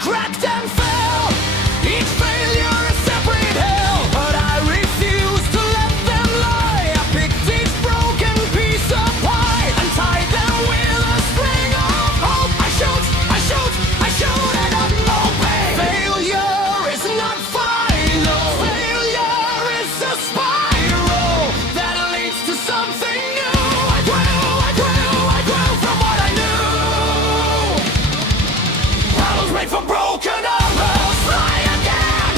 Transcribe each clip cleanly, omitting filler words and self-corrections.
cracked and fell. Each failure a separate hell, but I refuse to let them lie. I picked each broken piece of pie and tied them with a string of hope. I shoot, I shoot, I shoot and unobey. Failure is not final. Failure is a spiral that leads to something new. I grew from what I knew. Battles made from broken arrows, fly again,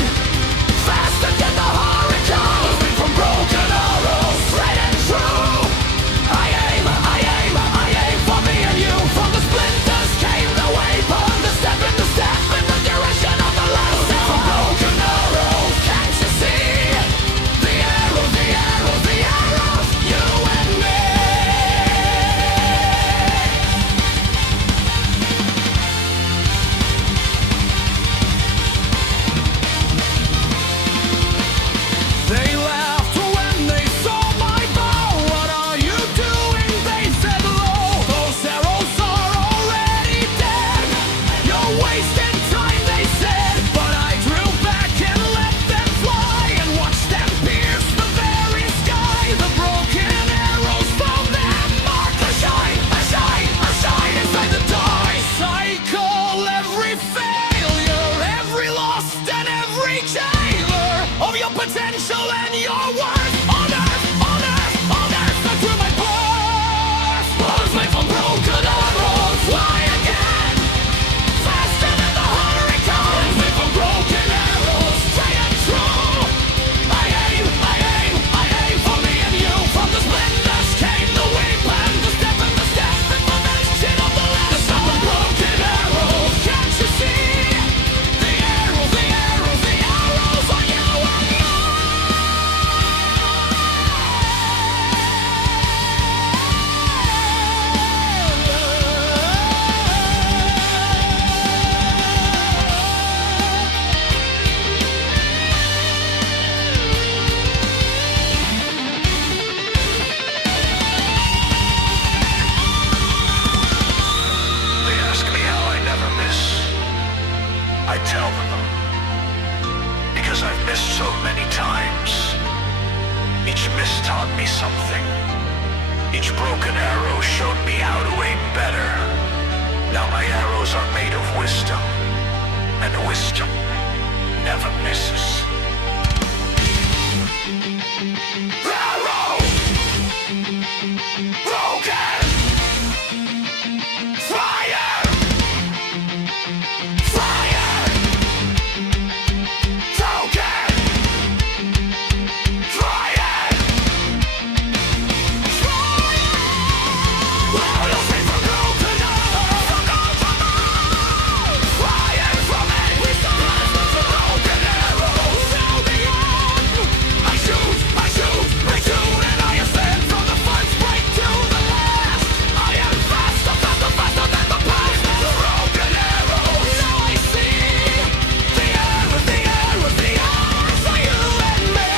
faster than the hurricane. Battles made from broken arrows, straight and true. I aim for me and you. From the splinters came the weapon, the step in the direction of the last step. From broken arrows, can't you see? The arrows, the arrows, the arrows, you and me. They laughed when they saw my bow. What are you doing? They said low. Those arrows are already dead. You're wasting time, they said. But I drew back and let them fly and watched them pierce the very sky. The broken arrows found their mark. A shine inside the dark. Cycle every failure, every loss and every jailer of your potential and your worth. On earth, that's through my birth. Blows made from broken arrows, fly again, faster than the hurricane. Blows made from broken arrows, straight and true. I aim for me and you. From the splinters came the weapon, the step in the direction of the last. From broken arrows, can't you see? The arrows, the arrows, the arrows on you and me. They ask me how I never miss. I tell them, because I've missed so many times. Each miss taught me something. Each broken arrow showed me how to aim better. Now my arrows are made of wisdom, and wisdom never misses. Arrow! Broken! Fire! Fire! Broken! Fire! Battles made from broken arrows. Fire from it. Battles made from broken arrows. Now the end. I shoot, and I ascend from the first break to the last. I am faster than the past. The broken arrows. Now I see the arrows, the arrows, the arrows are you and me,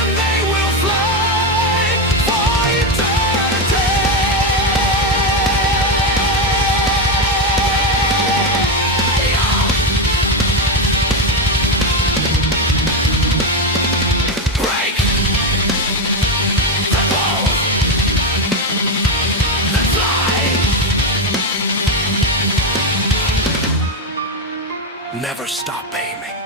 and they will fly for eternity. Break the wall, then fly. Never stop aiming.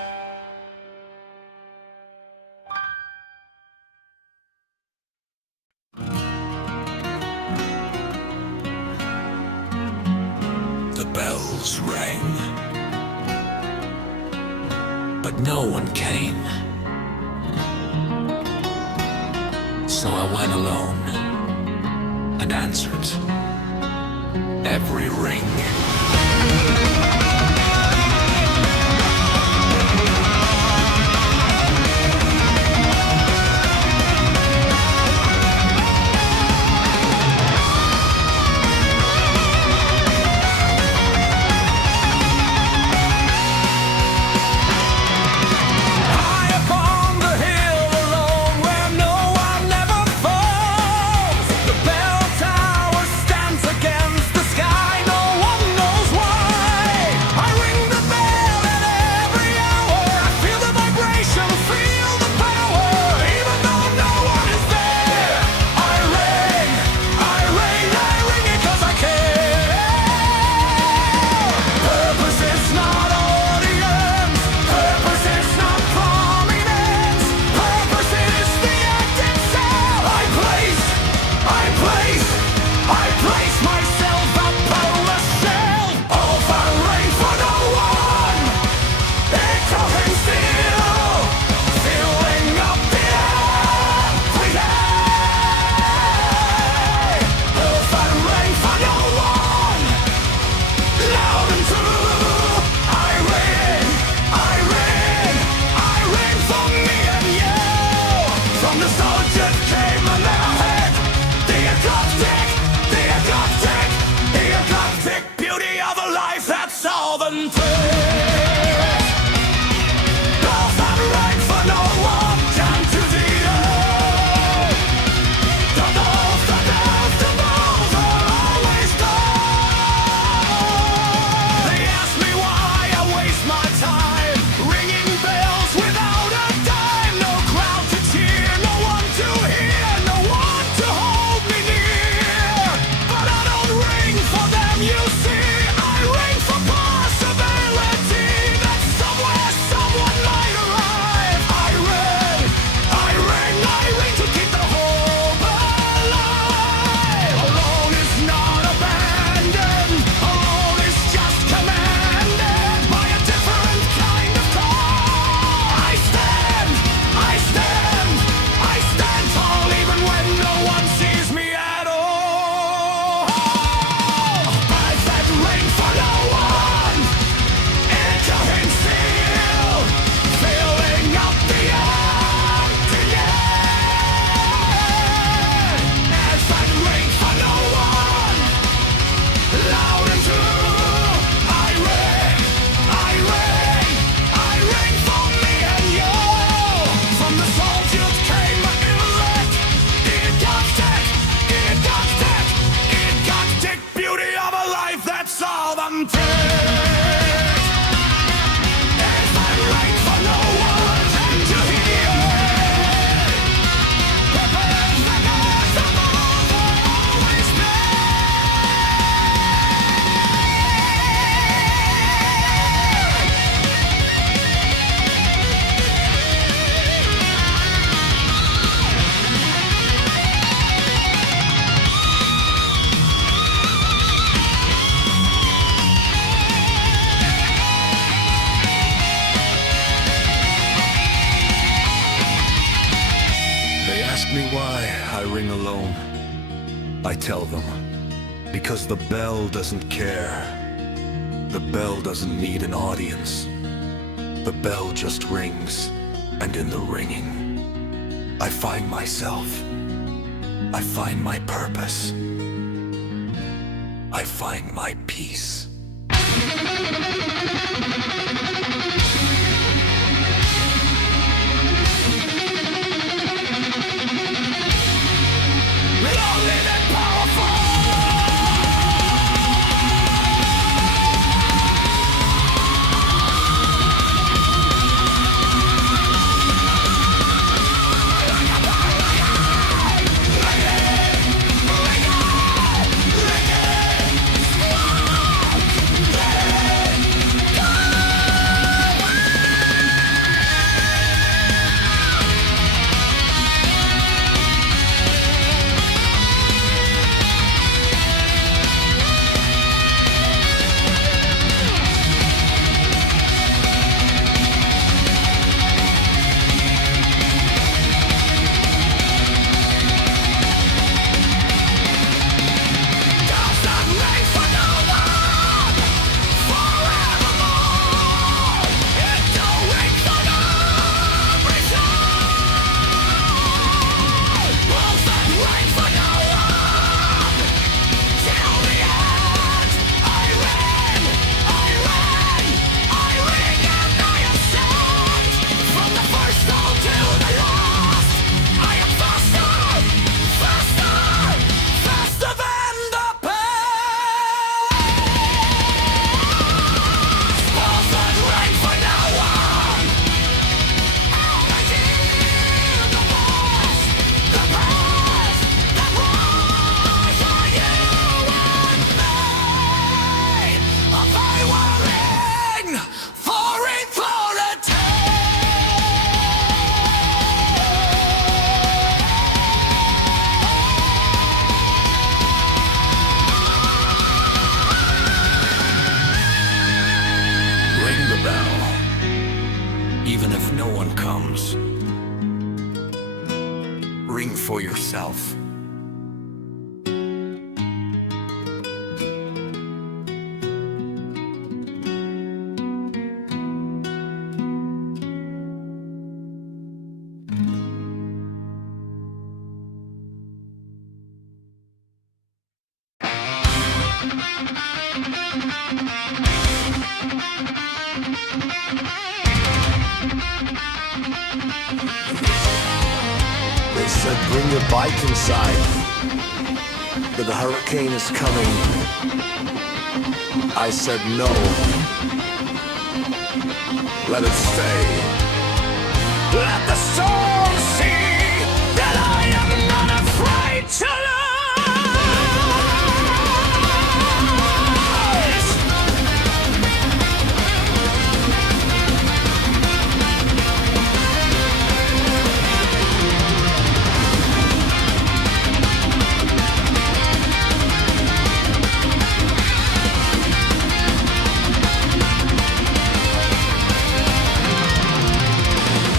The bells rang, but no one came. So I went alone and answered every ring. Bell tower stands against the sky. No one knows why. me why I ring alone. I tell them, because the bell doesn't care. The bell doesn't need an audience. The bell just rings, and in the ringing, I find myself. I find my purpose. I find my peace. Even if no one comes, ring for yourself. They said bring your bike inside, that the hurricane is coming. I said no. Let it stay. Let the storm see that I am not afraid to lose.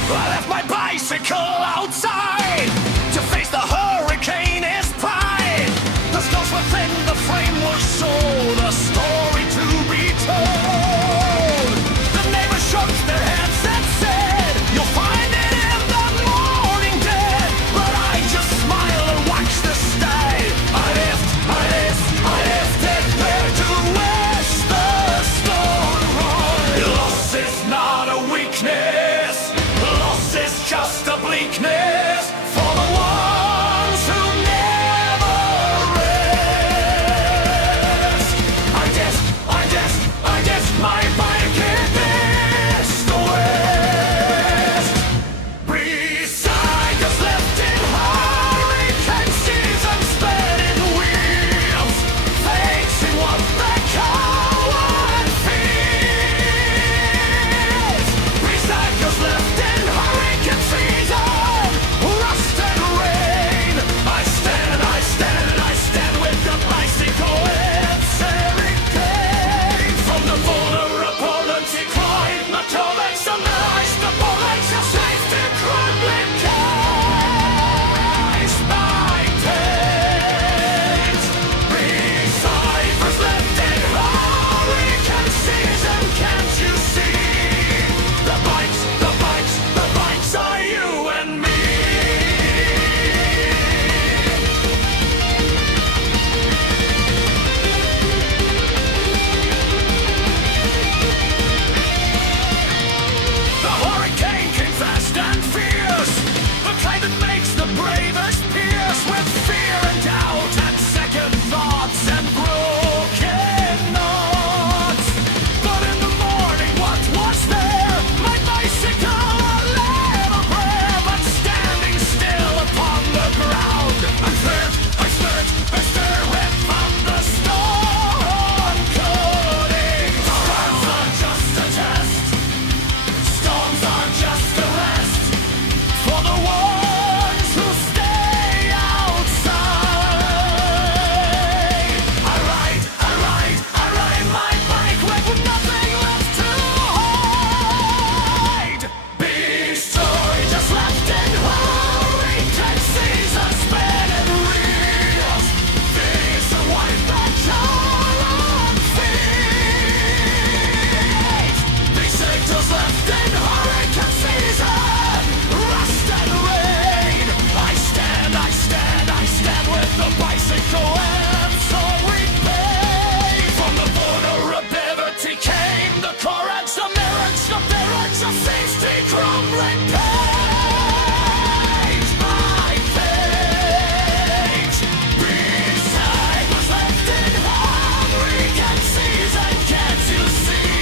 I left my bicycle outside to face the hurricane is pride. The skulls within the frame will show the story to be told. The neighbors shook their heads and said, you'll find it in the morning dead. But I just smiled and watched the stay. I lifted there to wish the storm rolled. Loss is not a weakness. Loss is just a bleakness for the ones who never rest. I guess my bike is east to west. Recycles left in hurricane season, spinning wheels, facing what the coward fears. Recycles left in hurricane season, let page by page beside what's left in hungry can seize and can't you see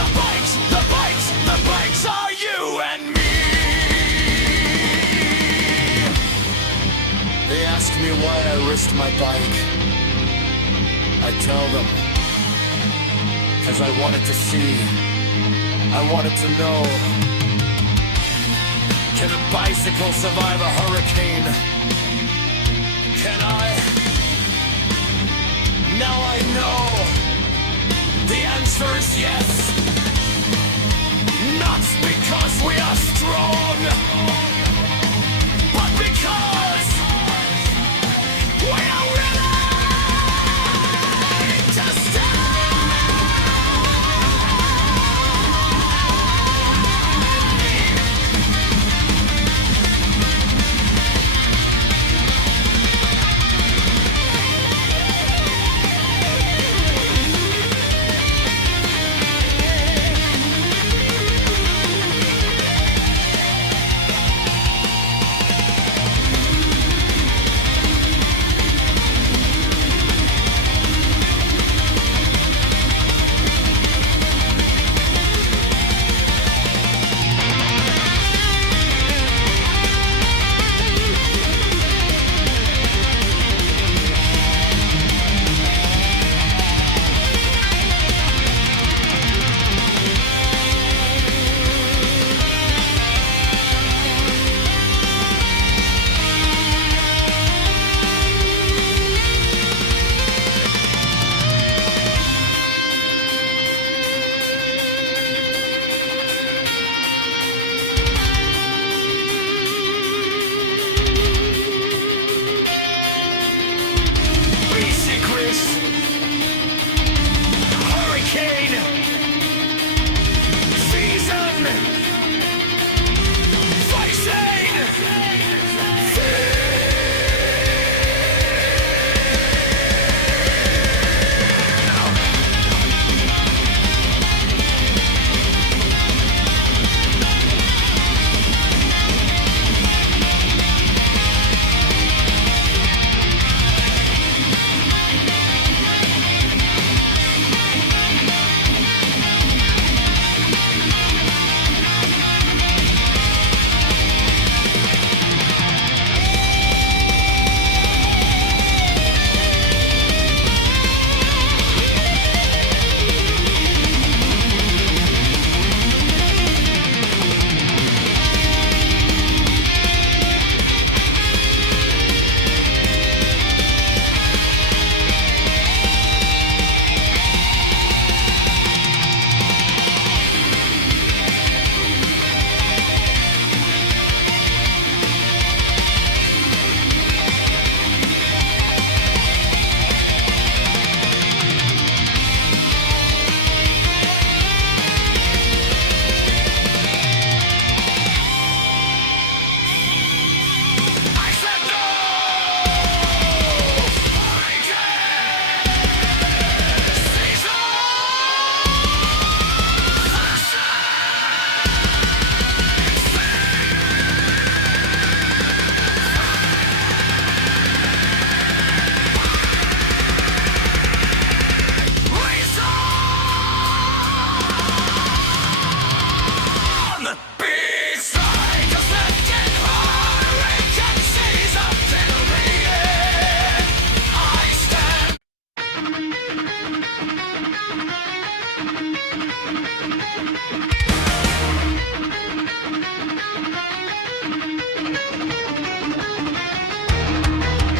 the bikes, the bikes, the bikes are you and me. They ask me why I risked my bike. I tell them, 'cause I wanted to see, I wanted to know, can a bicycle survive a hurricane? Can I? Now I know, the answer is yes. Not because we are strong, but because we are willing to stand. Hurricane season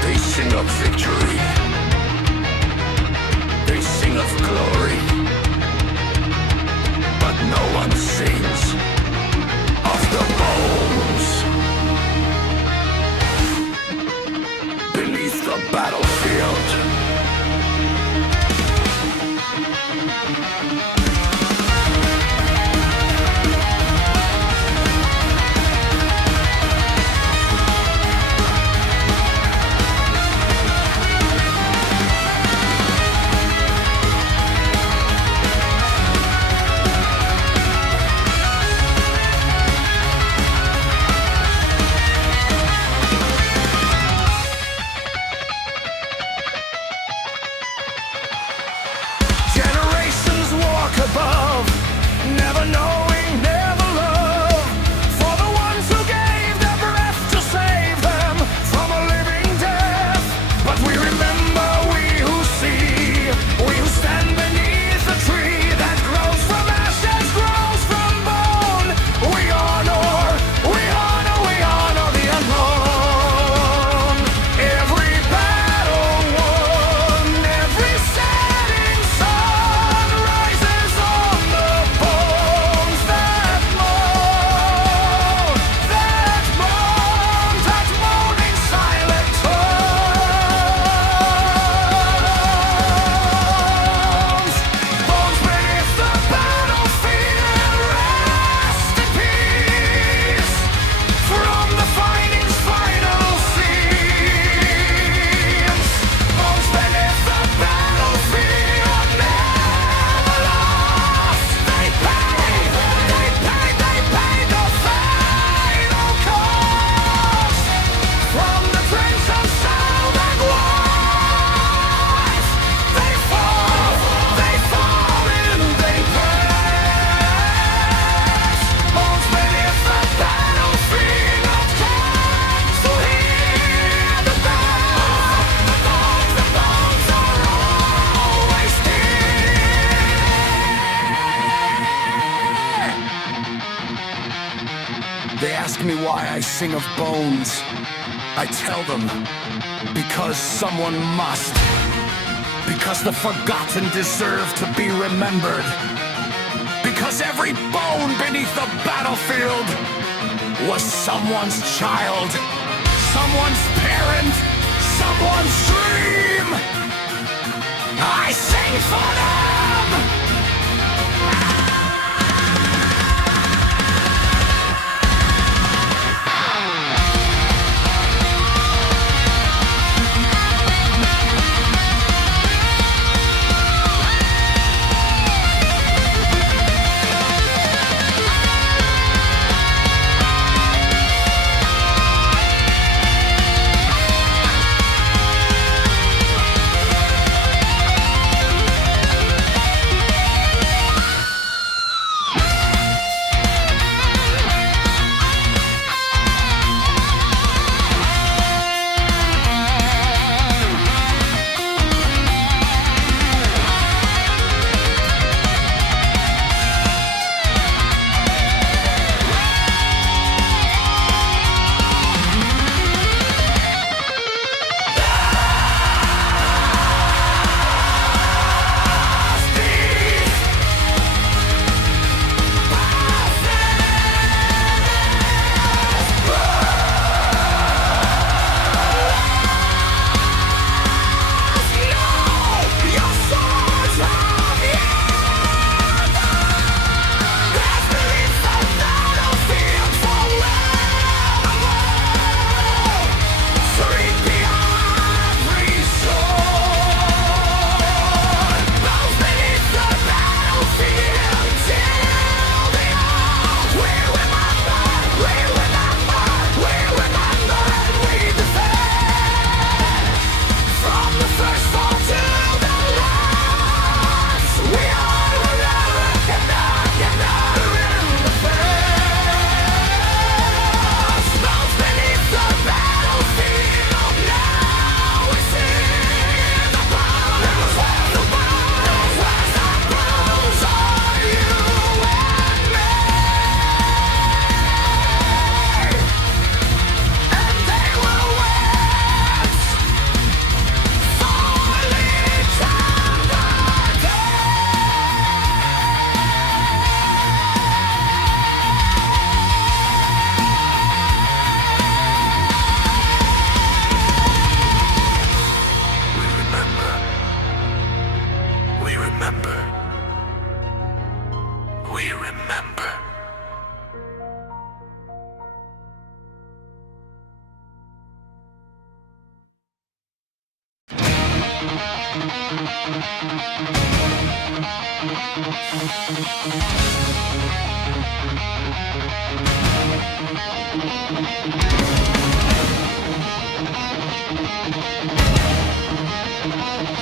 facing sing of victory. They sing of glory. But no one sings of the bones beneath the battlefield. They ask me why I sing of bones. I tell them, because someone must. Because the forgotten deserve to be remembered. Because every bone beneath the battlefield was someone's child, someone's parent, someone's dream. I sing for them!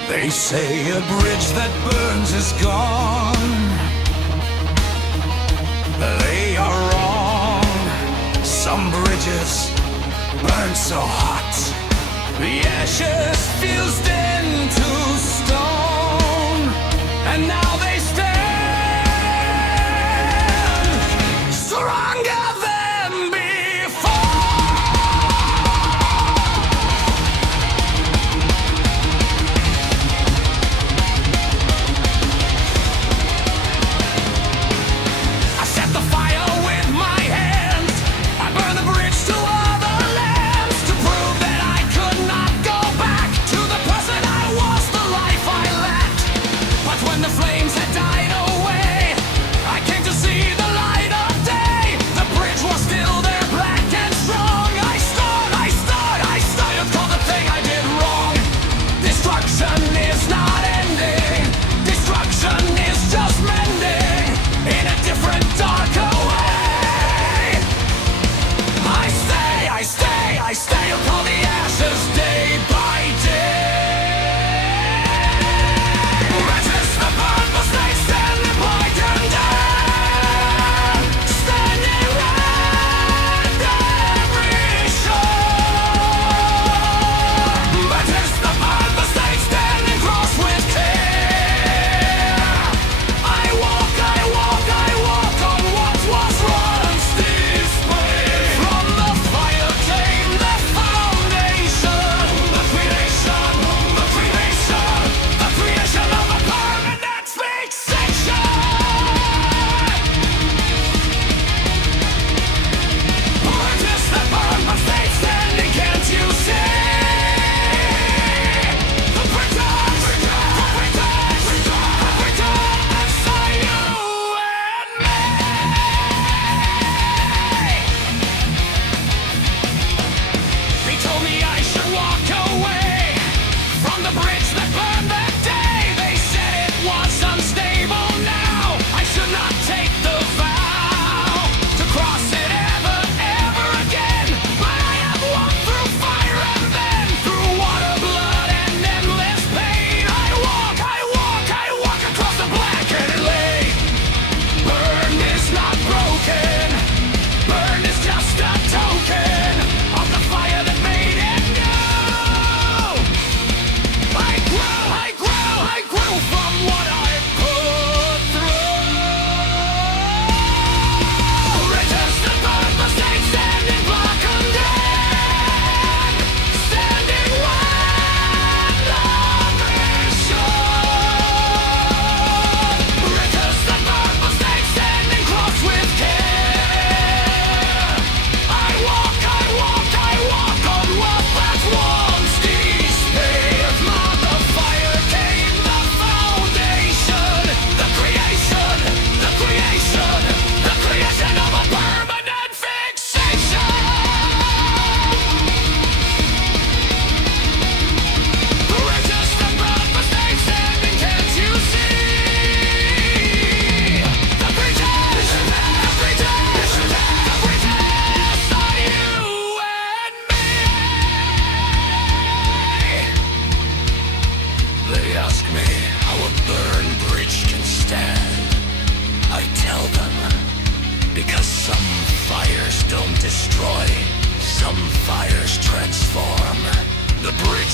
They say a bridge that burns is gone. They are wrong. Some bridges burn so hot, the ashes fused into stone, and now they stand stronger than before. I set the fire with my hands. I burned the bridge to other lands to prove that I could not go back to the person I was, the life I led. But when the flames had died away, I came to see the light of day. The bridge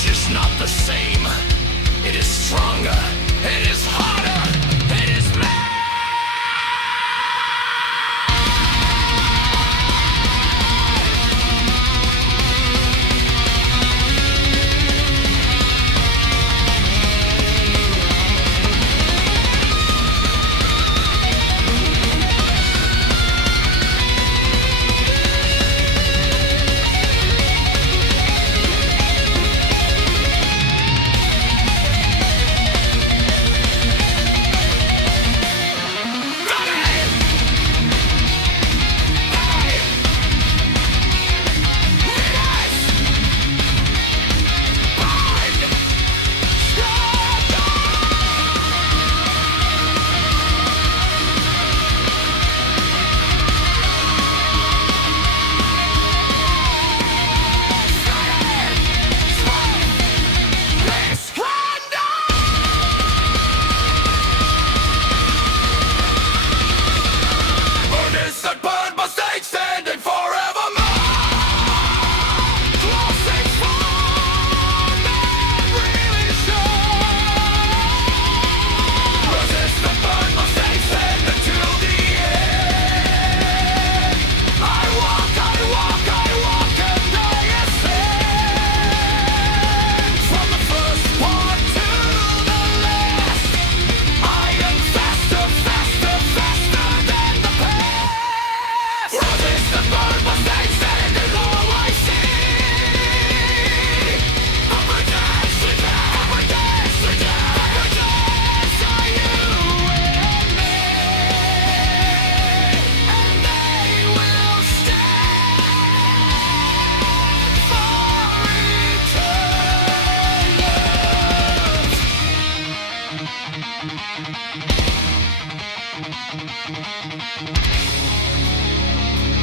rage is not the same. It is stronger, it is harder, it is mad.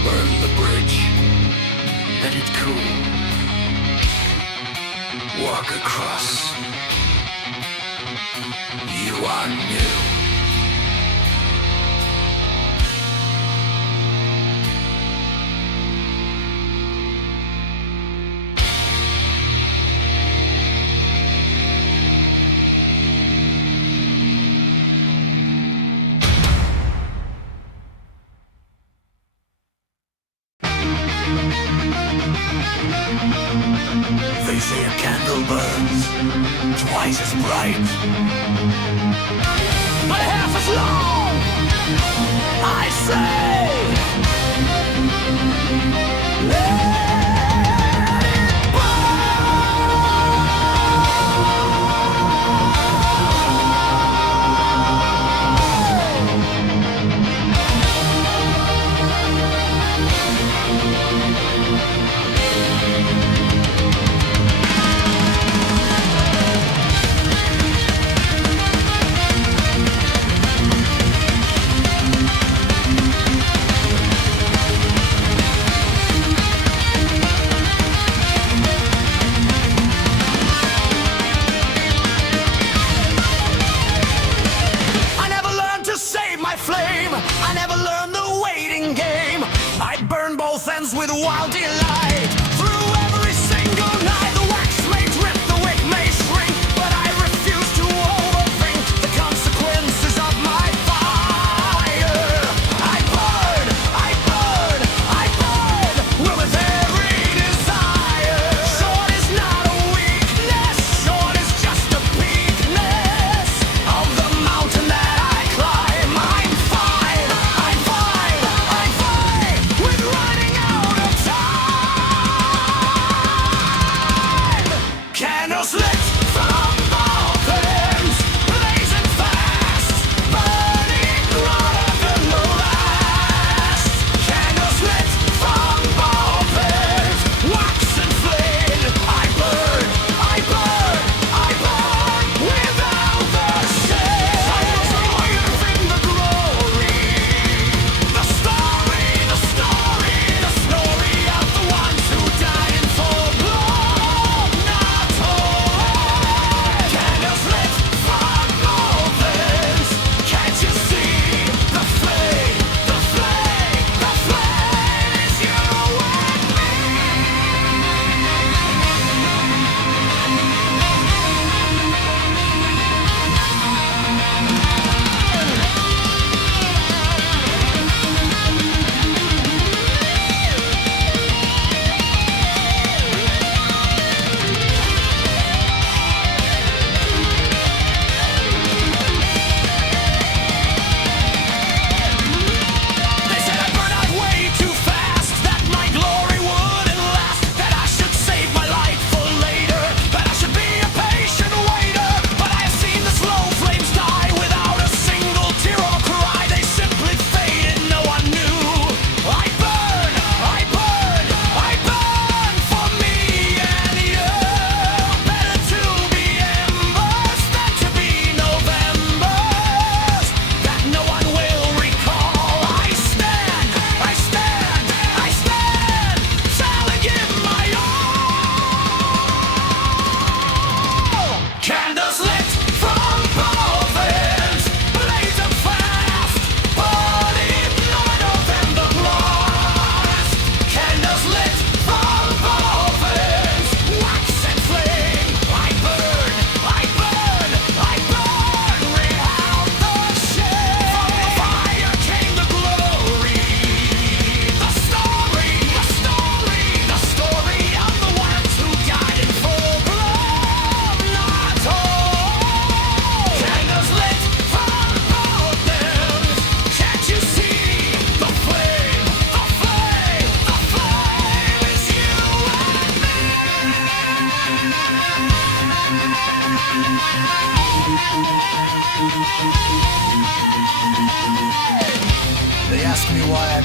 Burn the bridge, let it cool. Walk across. You are new. They say a candle burns twice as bright, but half as long. I say, let it I never learned the waiting game. I burn both ends with wild delight. Through every single night, the wax may drip, the wick may shrink, but I refuse to overthink the consequences of my fire. I burn, I burn, I burn with every desire. Short is not a weakness, short is just a peakness of the mountain that I climb. I'm fine, I'm fine, I'm fine with running out of time.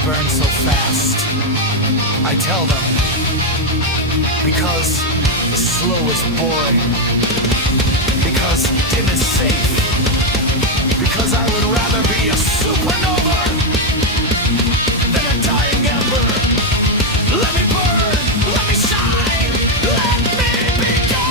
burn so fast? I tell them, because the slow is boring, because dim is safe, because I would rather be a supernova than a dying ember. Let me burn, let me shine, let me begin.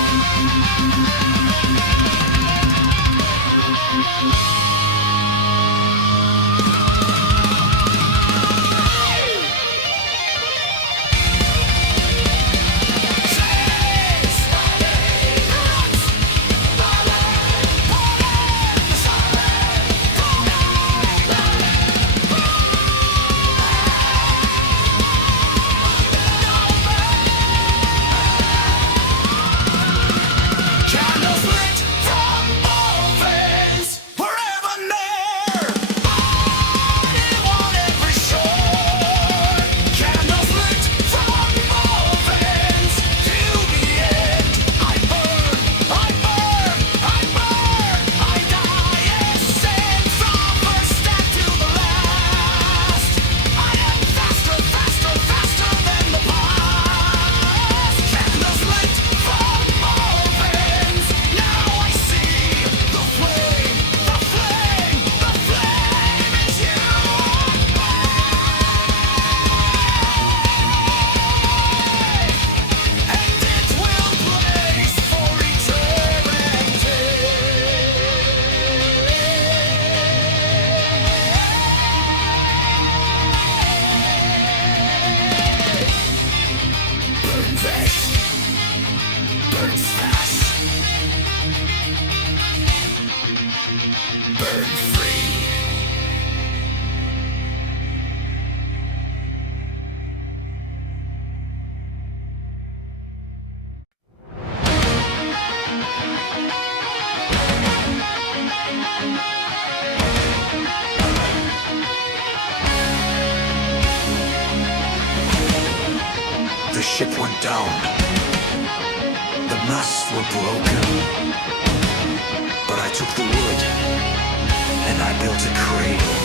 Candles lit from all veins, forever near, burning on every shore. Candles lit from all veins, till the end. I burn, I burn, I burn, I die and sing from first step to the last. I am faster, faster, faster than the past. Candles lit from all veins. Now I see the flame, the flame, the flame is you. And it will blaze for eternity. Burn fast, burn fast, burn free. The ship went down. The masts were broken. But I took the wood and I built a cradle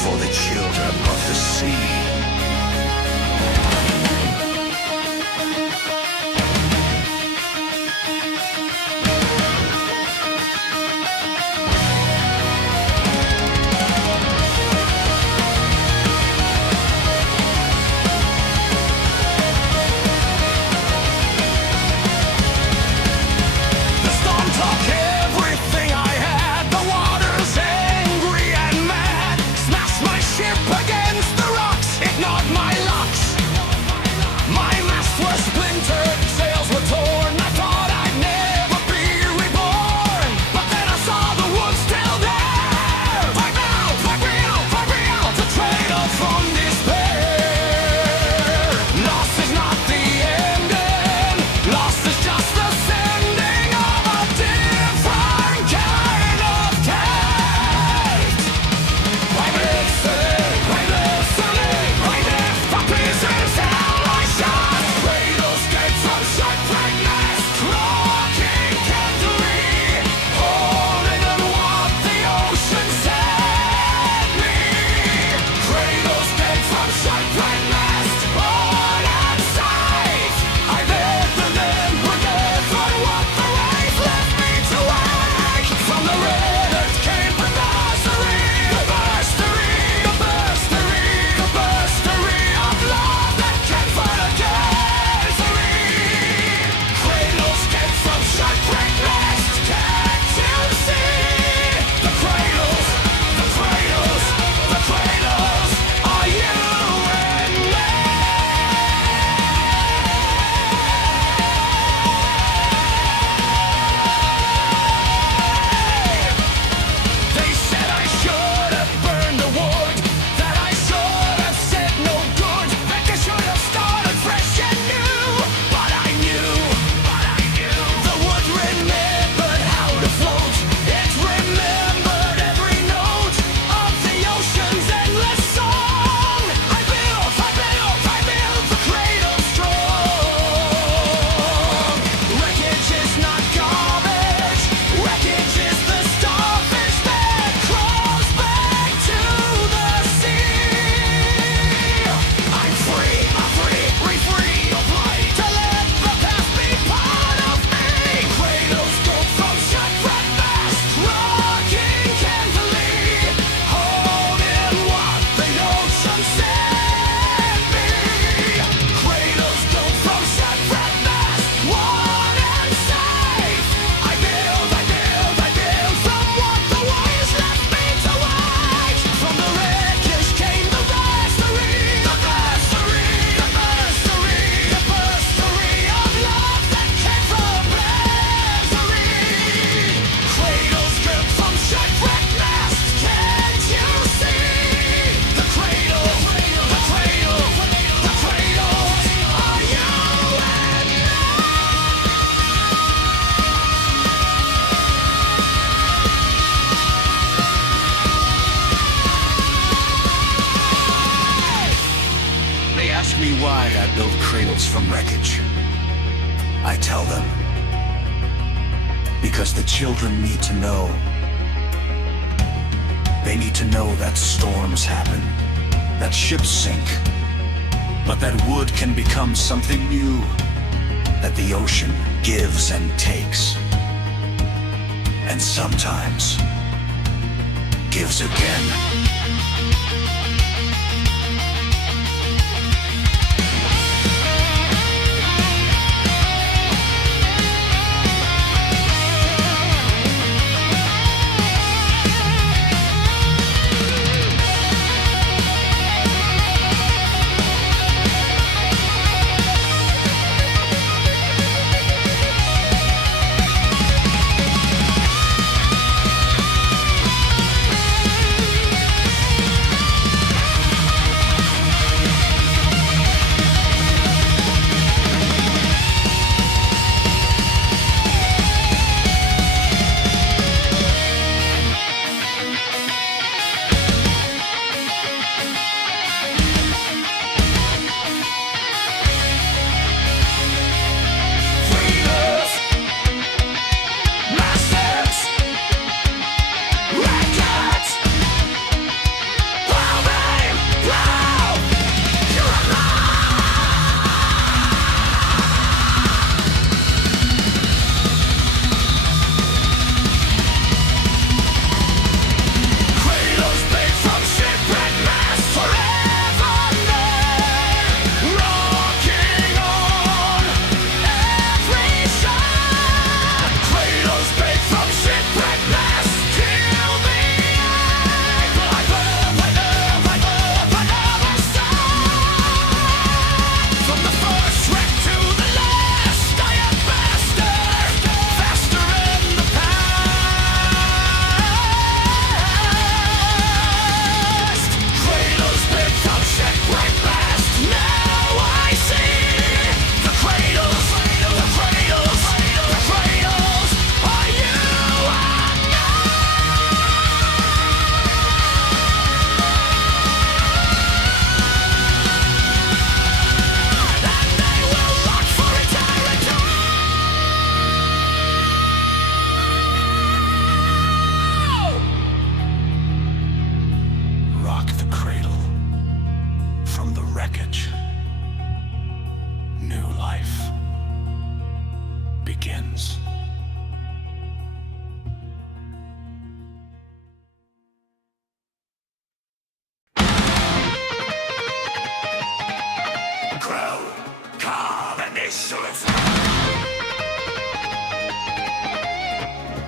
for the children of the sea. The storm took everything I had. The water's angry and mad. Smashed my ship against the rocks. ask me why I build cradles from wreckage, I tell them, because the children need to know. They need to know that storms happen, that ships sink, but that wood can become something new, that the ocean gives and takes, and sometimes gives again.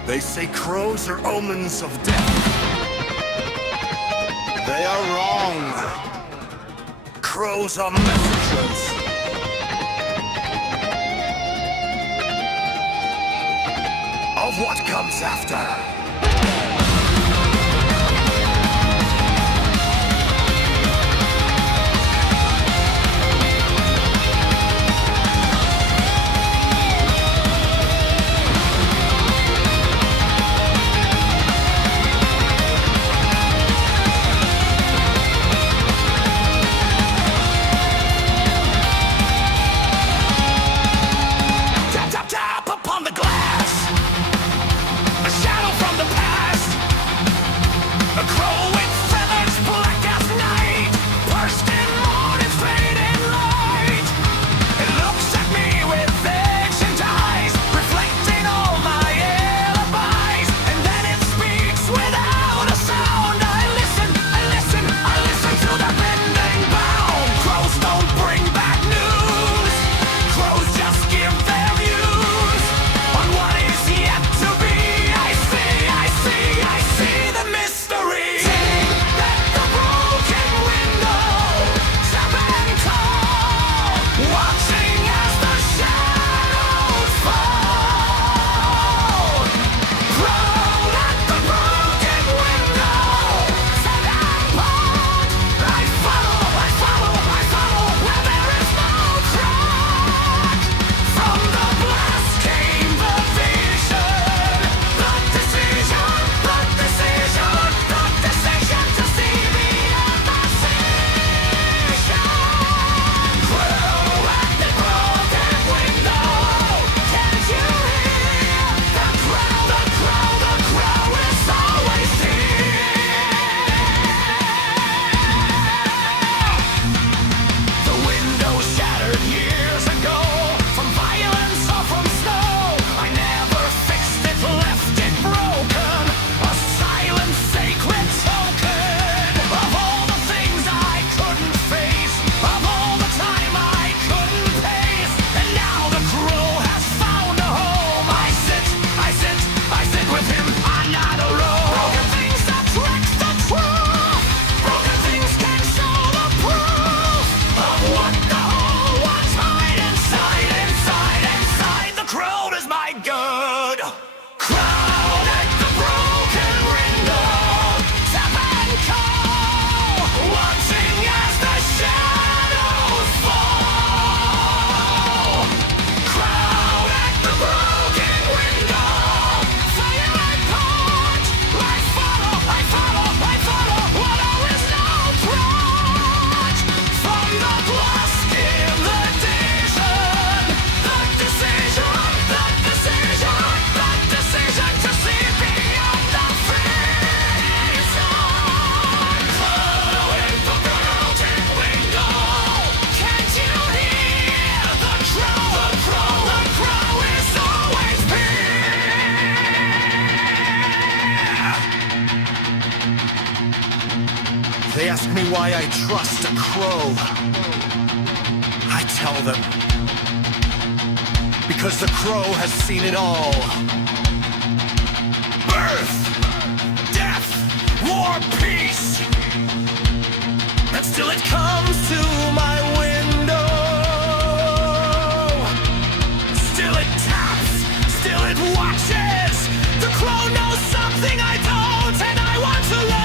They say crows are omens of death. They are wrong. Crows are messengers. Of what comes after. From the me why I trust a crow. I tell them, because the crow has seen it all. Birth, death, war, peace. And still it comes to my window. Still it taps, still it watches. The crow knows something I don't, and I want to learn.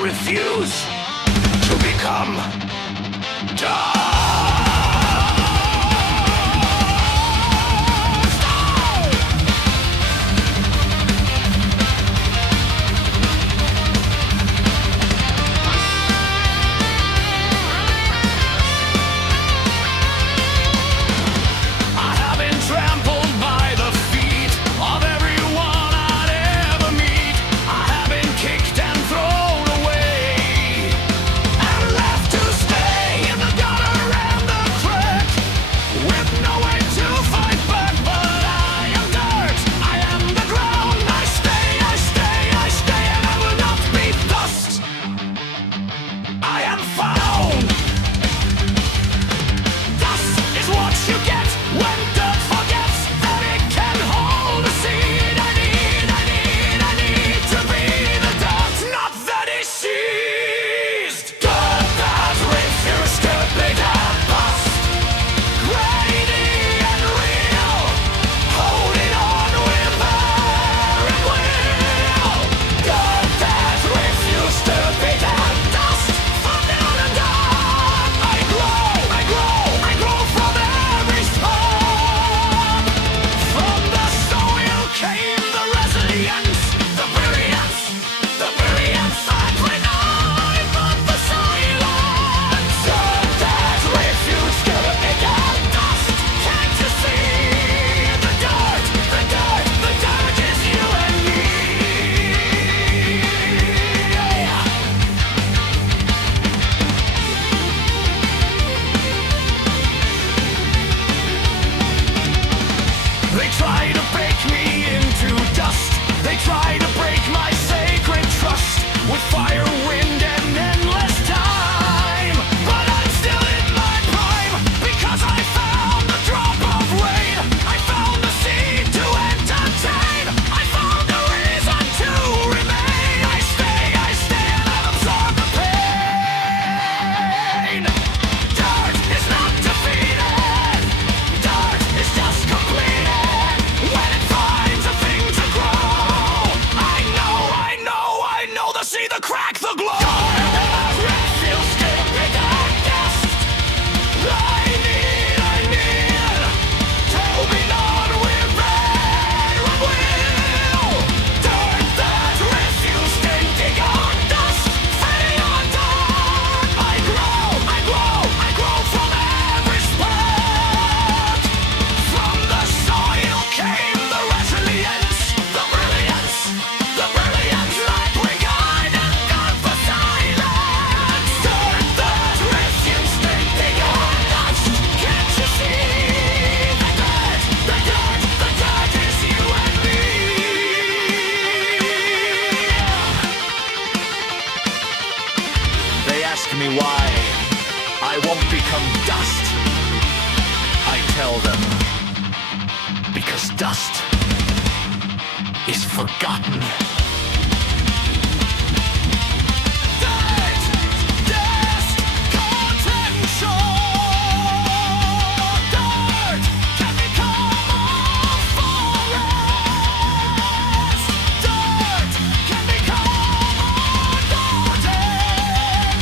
Refuse to become dust. I have been trampled by the feet of everyone I'd ever meet. I have been kicked and thrown away and left to stay in the gutter bake me into dust. They try to break my sacred trust with fire, wind, and endless time. But I'm still in my prime because I found the drop of rain. I found the seed to entertain. I found a reason to remain. I stay and absorb the pain. Dirt is not defeated. Dirt is just completed. When it finds a thing to grow, I know the seed, the crack, the glow. Refuse to be dust. I need to be known with very will. Dirt that refused to dig on dust. Fading on dark. I grow from every spark. From the soil came the resilience, the brilliance. I bring on and gone for silence. Dirt that refused to dig on dust. Can't you see the dirt? The dirt is you and me. They ask me why I won't become dust. I tell them, because dust is forgotten. Dirt, dust, potential. Dirt can become a forest. Dirt can become a garden.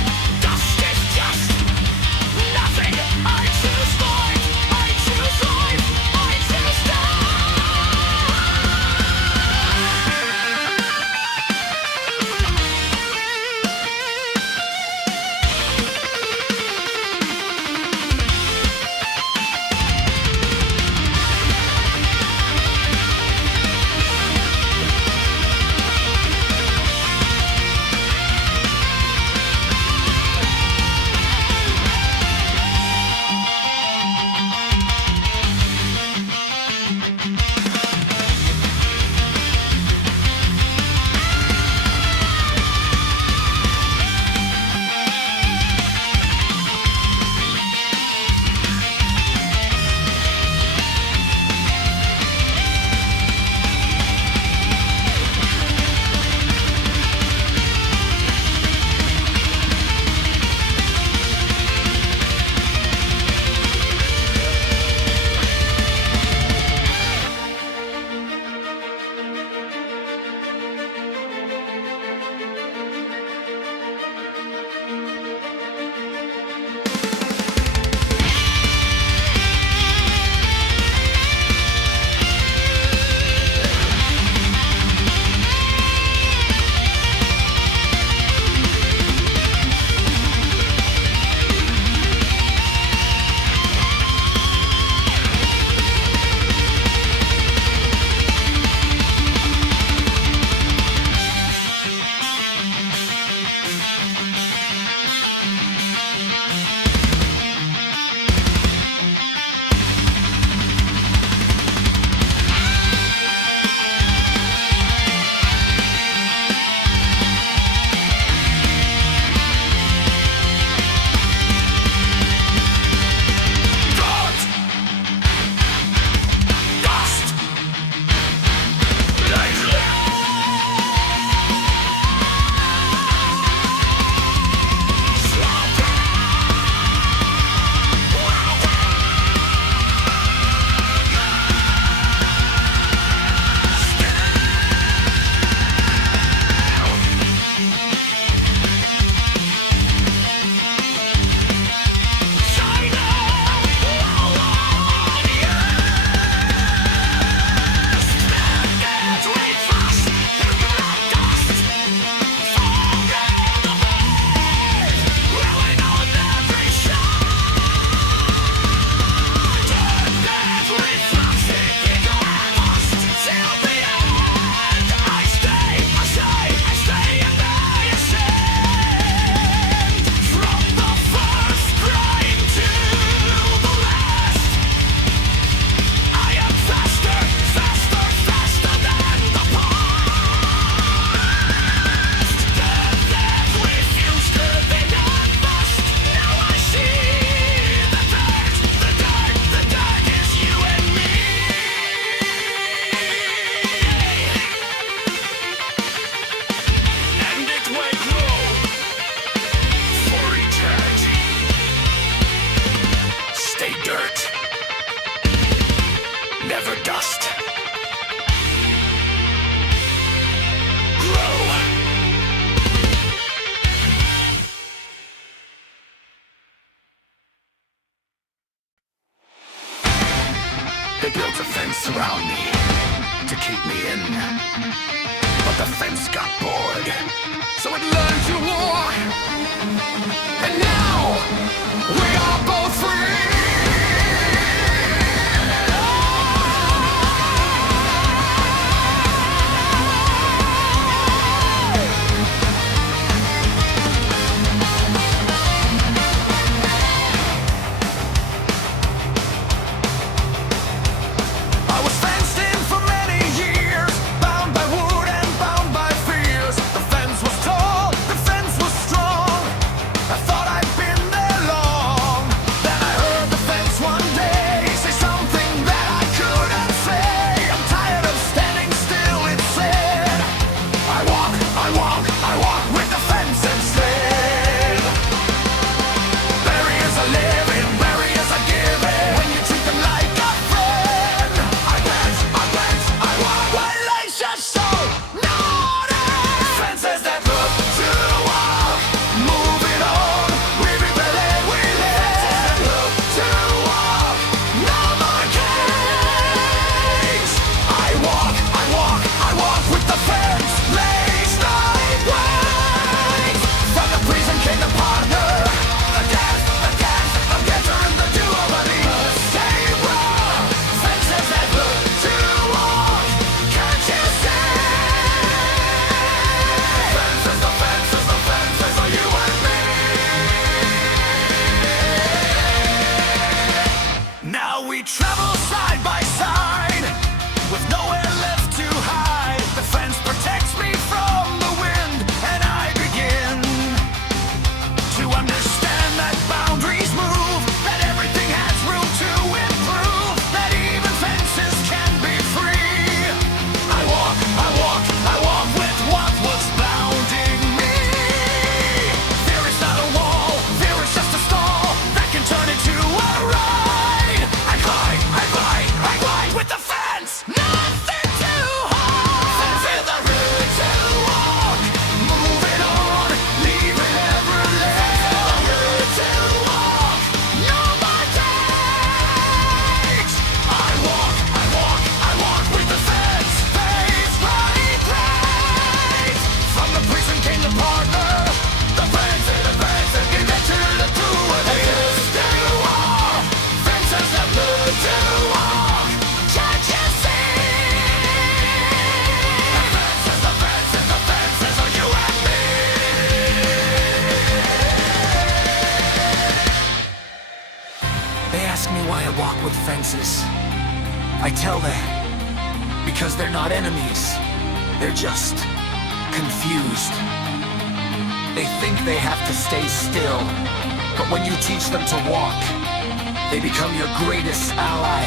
Dust is just nothing. I choose life. I choose life. I choose death. dirt, never dust. Grow. They built a fence around me to keep me in, but the fence got bored, so it learned to walk. And now we are both free. I was fenced in for many years, bound by wood and bound by fears. The fence was tall, the fence was strong. I thought I'd been there long. Then I heard the fence one day say something that I couldn't say. I'm tired of standing still, it said. I walk, I walk, I walk with the fence instead. Barriers are living, barriers are giving. When you treat them like a friend. I dance, I dance, I walk. When life's just so naughty. Fences that look to walk. Moving on, we rebel, we live. Fences that look to walk. No more cage. I walk, I walk, I walk with the fence. Lace night waves. From the prison came the partner. A dance, a dancer in the duopoly. Stay wrong. Fences that look to walk. Can't you see? Fences, the fences, the fences are you and me. Now we travel side by side, with nowhere left to hide. The fence protects me from the wind, and I begin to understand that boundaries move, that everything has room to improve, that even fences can be free. I walk, I walk, I walk with what was bounding me. Fear is not a wall, fear is just a stall that can turn into a ride. I glide, I glide, I glide with the fence. Nothing too hard. Fence is the route to walk. Moving on, leaving every leg. Fence is the route to walk. No more cage. I walk, I walk, I walk with the fence. Face right place. From the prison came the partner. The fence can get to the two of you. Stay walk. Fences that look to walk. Can't you see? The fences are you and me. They ask me why I walk with fences. I tell them, because they're not enemies. They're just confused. They think they have to stay still, but when you teach them to walk, they become your greatest ally.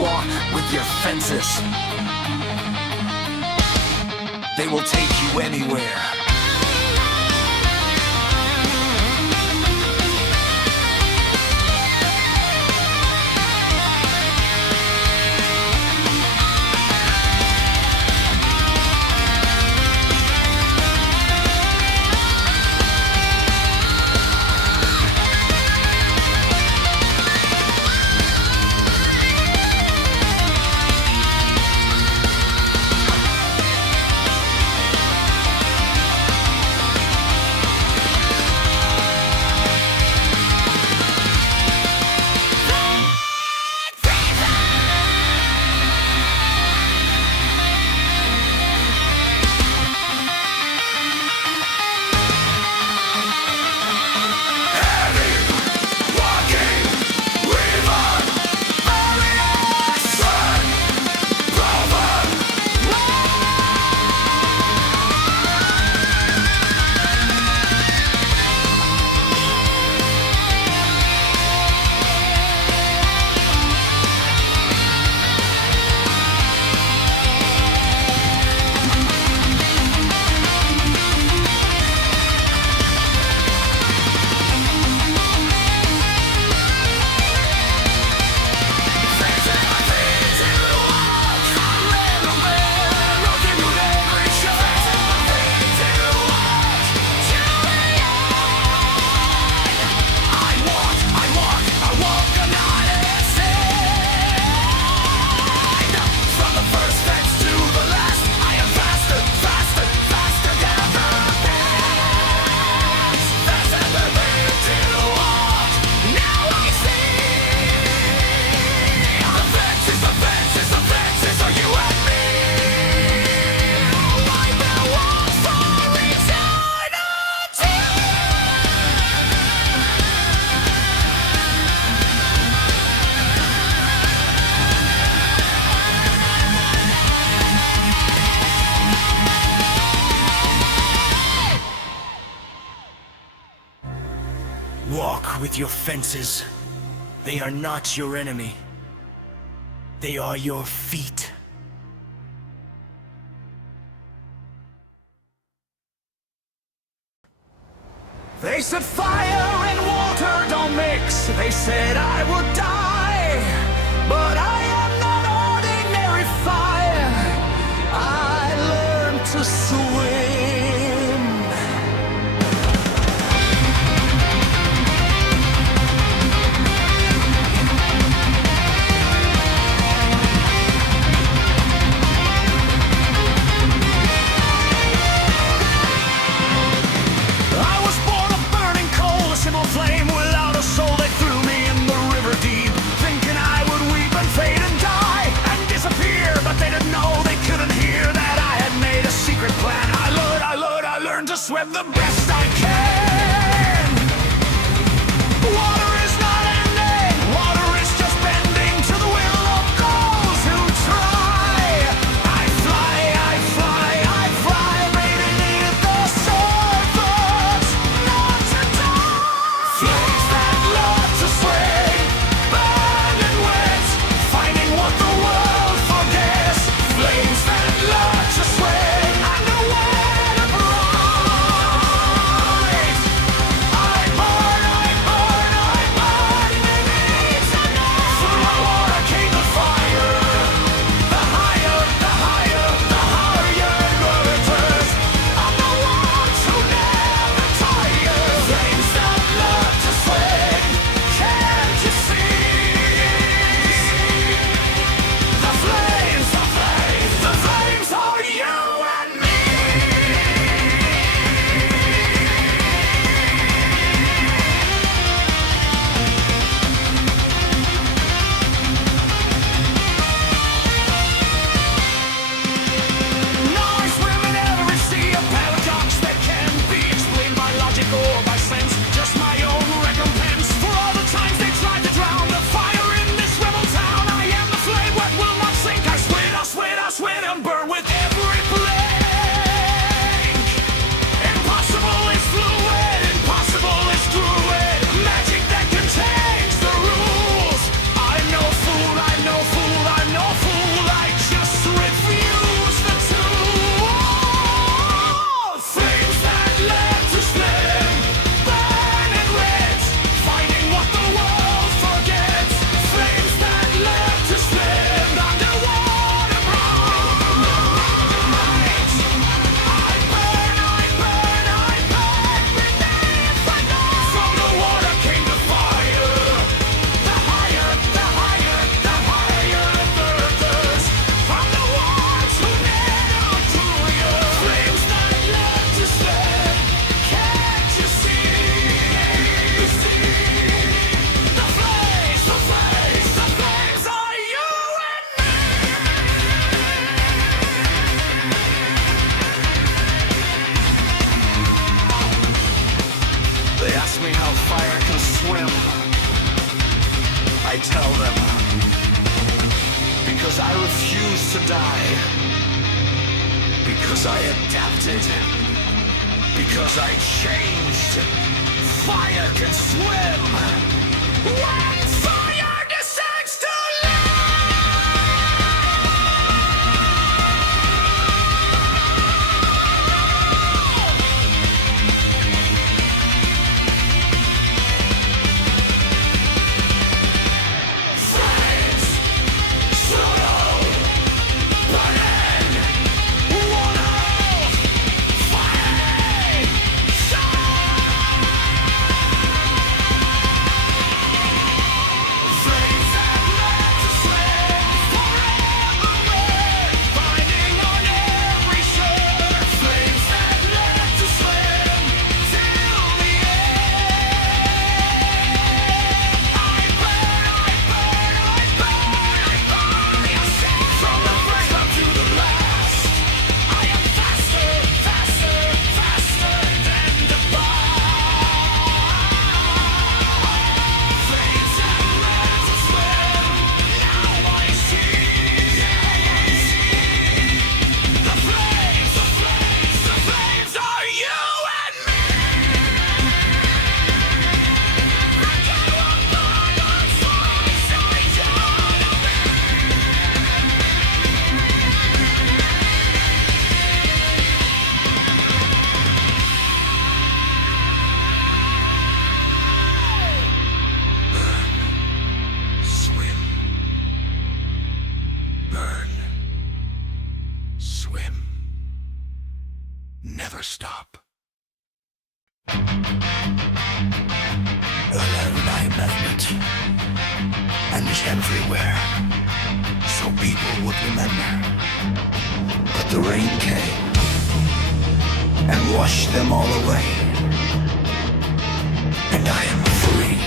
Walk with your fences. They will take you anywhere. with your fences. They are not your enemy. They are your feet. They said fire and water don't mix. They said I would die, but I am not ordinary fire. I learned to swim. I was born a burning coal, a simple flame without a soul. They threw me in the river deep, thinking I would weep and fade and die and disappear. But they didn't know, they couldn't hear that I had made a secret plan. I learned to swim the best I can. Water is not ending, water is just bending to the will of those who try. I fly, beneath the surface, not to die. Flames that love to swing, burning wet, finding what the world forgets. Flames that love to swing, underwater to rise. I burn beneath the night. Through the water came the fire. The higher it rises. I'm the ones who never tire. Flames that love to swing. Can't you see? The flames are you and me. Now I swim in every sea of paradox that can't be explained by logic or by sense. Just my own recompense for all the times they tried to drown the fire in this rebel town. I am the flame what will not sink. I sweat and burn with every blink. Impossible is fluid, impossible is druid. Magic that can change the rules. I'm no fool. I just refuse the truth. Flames that live to swim, burning red, finding what the world forgets. Flames that live to swim, underwater bright. I burn beneath the night. From the water came the fire. The higher it burns. I'm the ones who never do you. Flames that love to swim. Can't you see? The flames are you and me. They ask me how fire can swim. I tell them, because I refuse to die. Because I adapted. Because I changed. Fire can swim. When fire decides to flames, swirl, burning, water, fire, shine. never stop. Alone I movement, and it's everywhere, so people would remember. But the rain came and washed them all away, and I am free.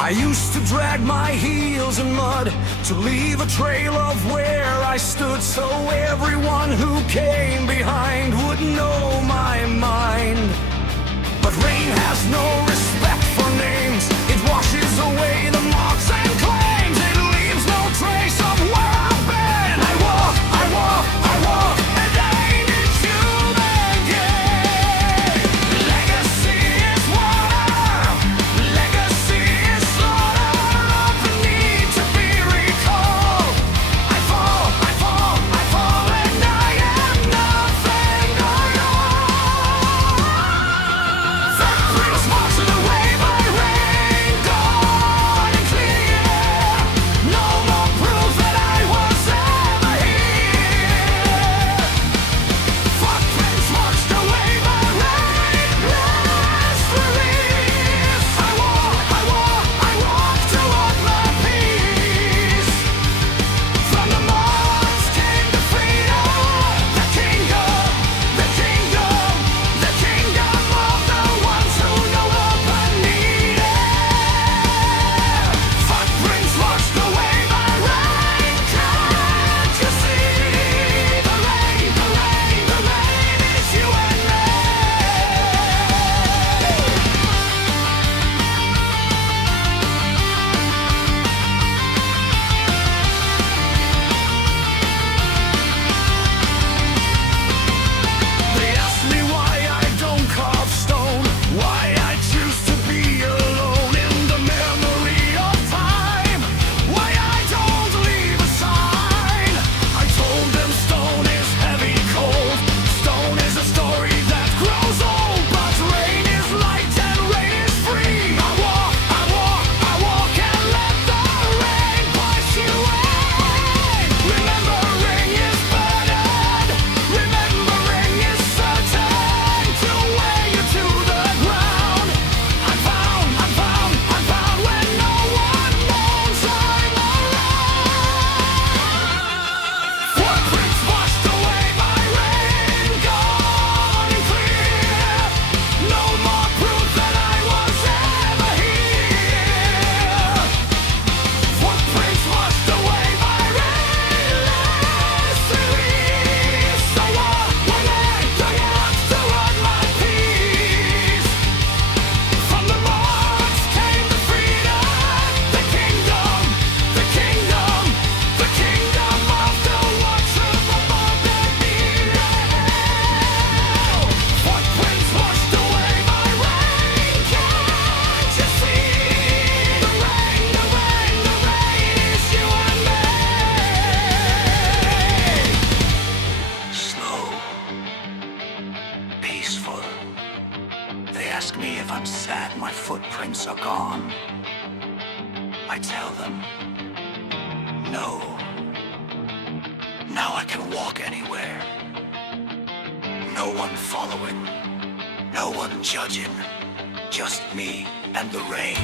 I used to drag my heels in mud to leave a trail of where I stood, so everyone who came behind would know my mind. But rain has no respect for names. It washes away the marks and claims. It leaves no trace of where I've been. I walk, I walk, I walk, and I ain't a human game. Legacy is water. Legacy is slaughter of the need to be recalled. I fall, I fall, I fall, and I am nothing at all. Footprints washed away by rain, gone and clear. No more proof that I was ever here. Footprints washed away by rain, last release. I walk toward my peace. From the mountains came the freedom, the kingdom, the kingdom, the kingdom of the ones who know what I needed. Footprints washed away by rain. Can't you see the rain, the rain, the rain is you and me. They ask me why I don't carve stone, why I choose to be alone in the memory of time, why I don't leave a sign. I told them stone is heavy, cold. Stone is a story that grows old, but rain is light and rain is free. I walk, I walk, I walk, and let the rain wash you away. Remembering is burdened. Remembering is certain to wear you to the ground. I'm found, I'm found, I'm found when no one knows I'm around. Footprints washed away by rain, gone and clear. No more proof that I was ever here. Footprints washed away by rain, last release. I walk toward my peace. From the marks came the freedom, the kingdom, the kingdom, the kingdom of the ones who abandoned me. Footprints washed away by rain. Can't you see the rain, the rain, the rain is you and me. Slow, peaceful. They ask me if I'm sad my footprints are gone. I tell them, no. Now I can walk anywhere. No one following, no one judging. Just me and the rain.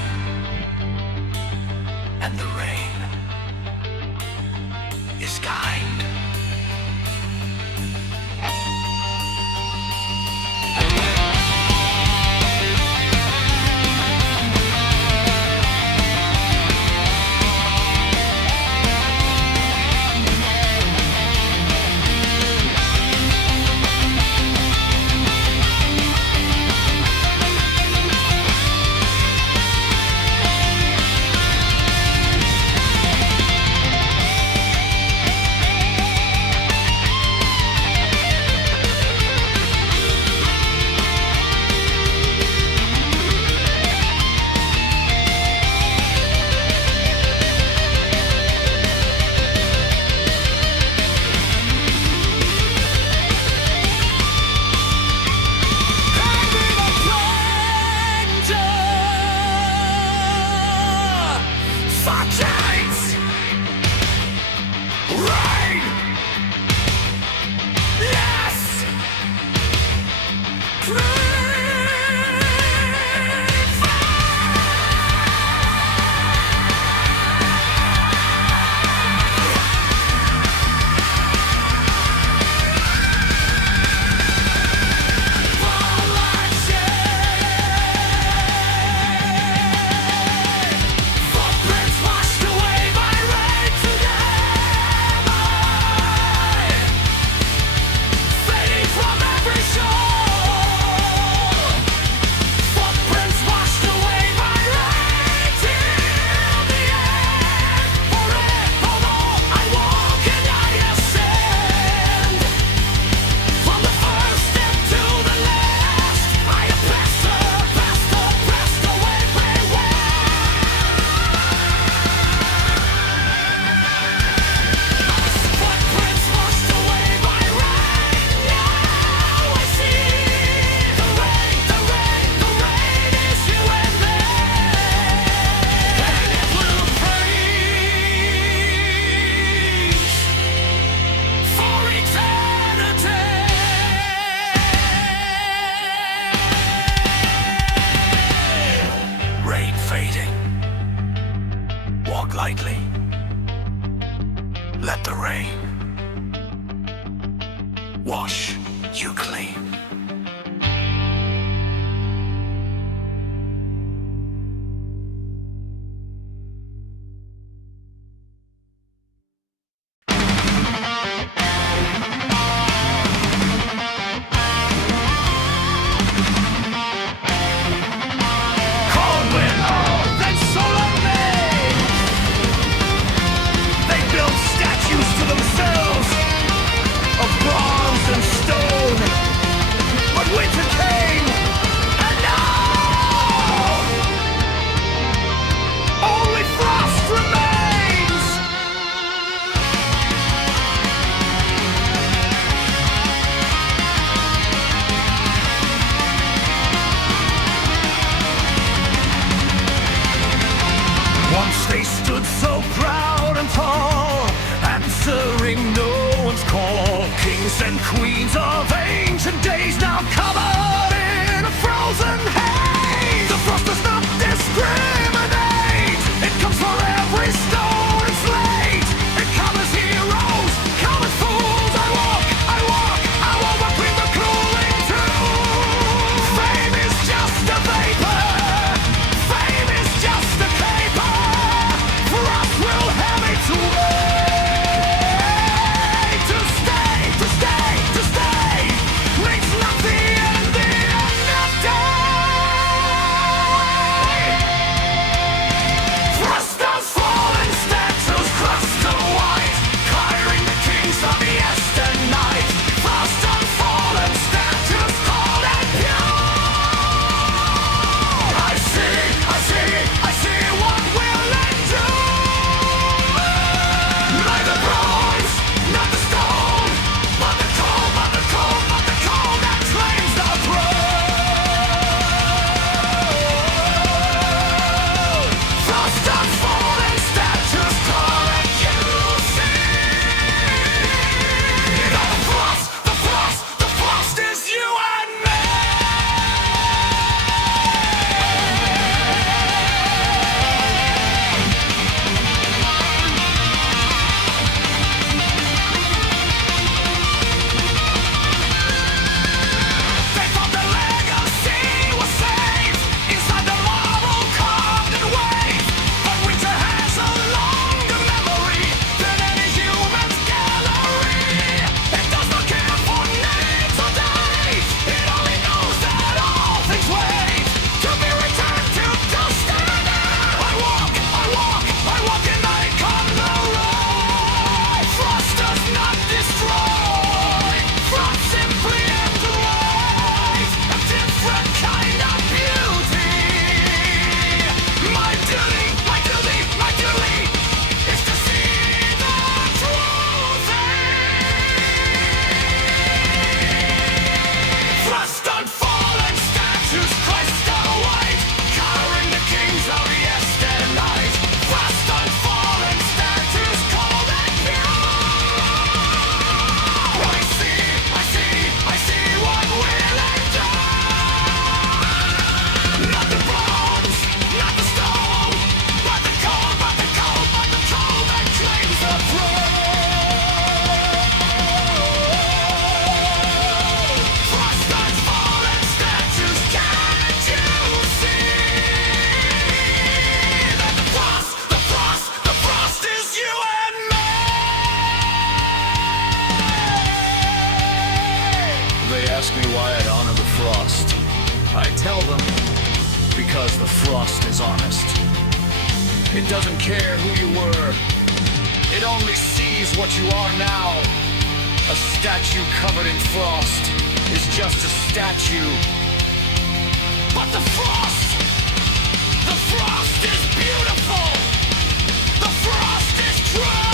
And the rain is kind. chains, rain, yes, footprints washed away by rain together, fading from every shore. Footprints washed away by rain till the end. Forevermore I walk and I ascend. From the first step to the last, I am pressed away very well. Footprints washed away by rain. Now I see the rain is you and me. And it will praise for eternity. Rain fading. Walk lightly. Let the rain wash you clean. Cold wind, then solar made. They built statues to themselves of bronze and stone. But winter came, and now only frost remains. Once they stood so proud and tall, answering no one's call. Kings and queens of ancient days now covered in a frozen haze. The frost does not discriminate. It comes for every stone and slate. It covers heroes, common fools. I walk between the cooling two. Fame is just a vapor. Fame is just a paper. For us we'll have its way. To stay means nothing It doesn't care who you were. It only sees what you are now. A statue covered in frost is just a statue. But the frost is beautiful. The frost is true.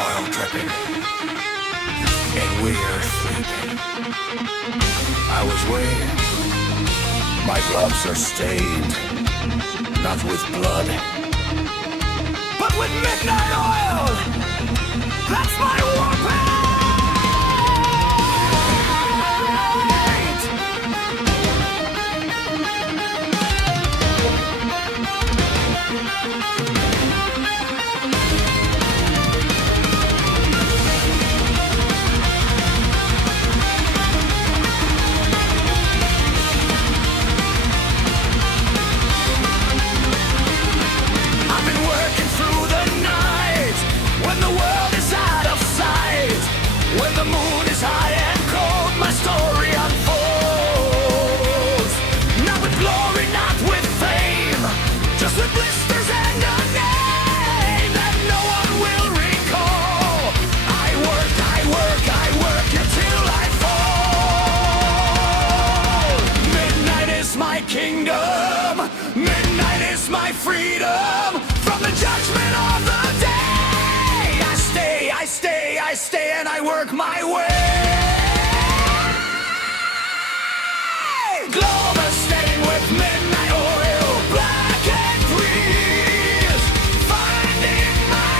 Oil dripping, and we're sleeping. I was waiting. My gloves are stained, not with blood, but with midnight oil. That's my war paint. Freedom from the judgment of the day. I stay and I work my way. Globe is stained with midnight oil, black and please, finding my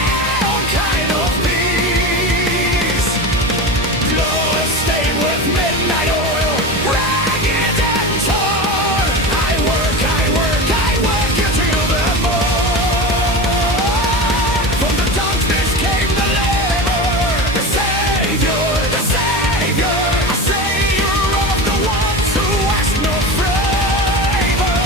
own kind of peace. Globe is stained with midnight oil, ragged and torn. I work you till the morn. From the darkness came the labor, the savior, a savior of the ones who ask no favor.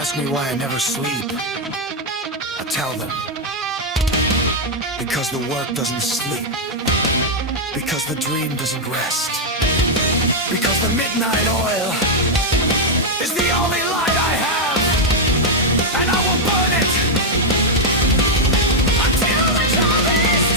ask me why I never sleep, I tell them, because the work doesn't sleep, because the dream doesn't rest, because the midnight oil is the only light I have, and I will burn it until the job is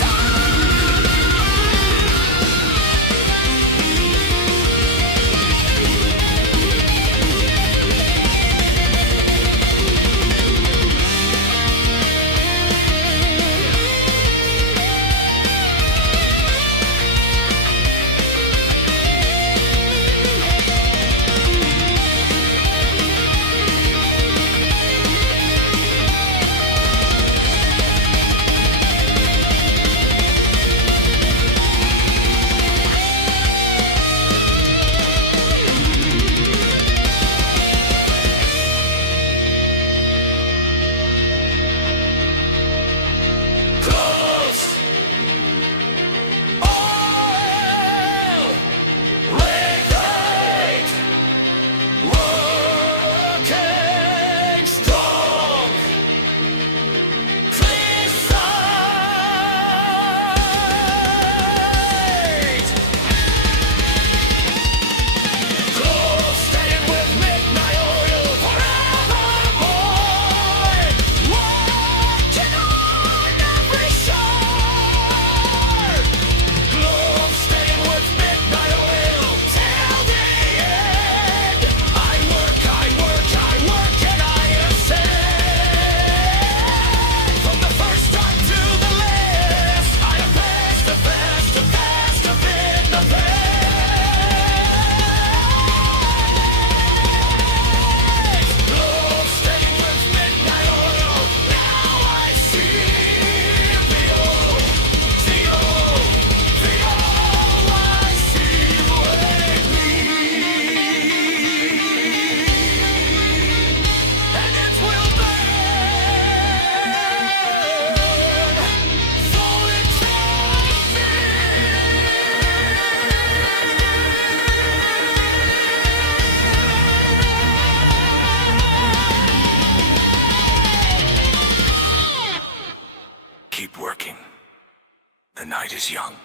The night is young.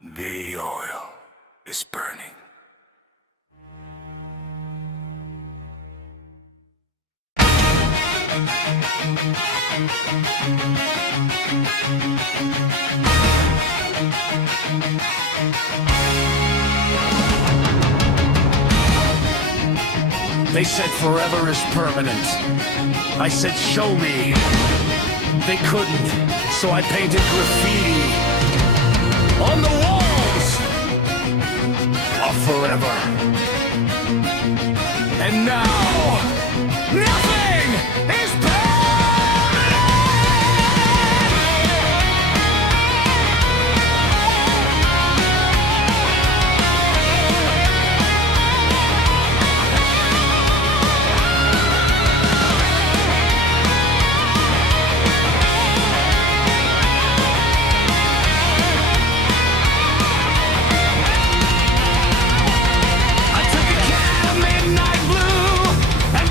The oil is burning. They said forever is permanent. I said show me. They couldn't, so I painted graffiti on the walls of forever. And now, nothing is permanent! I took a can of midnight blue and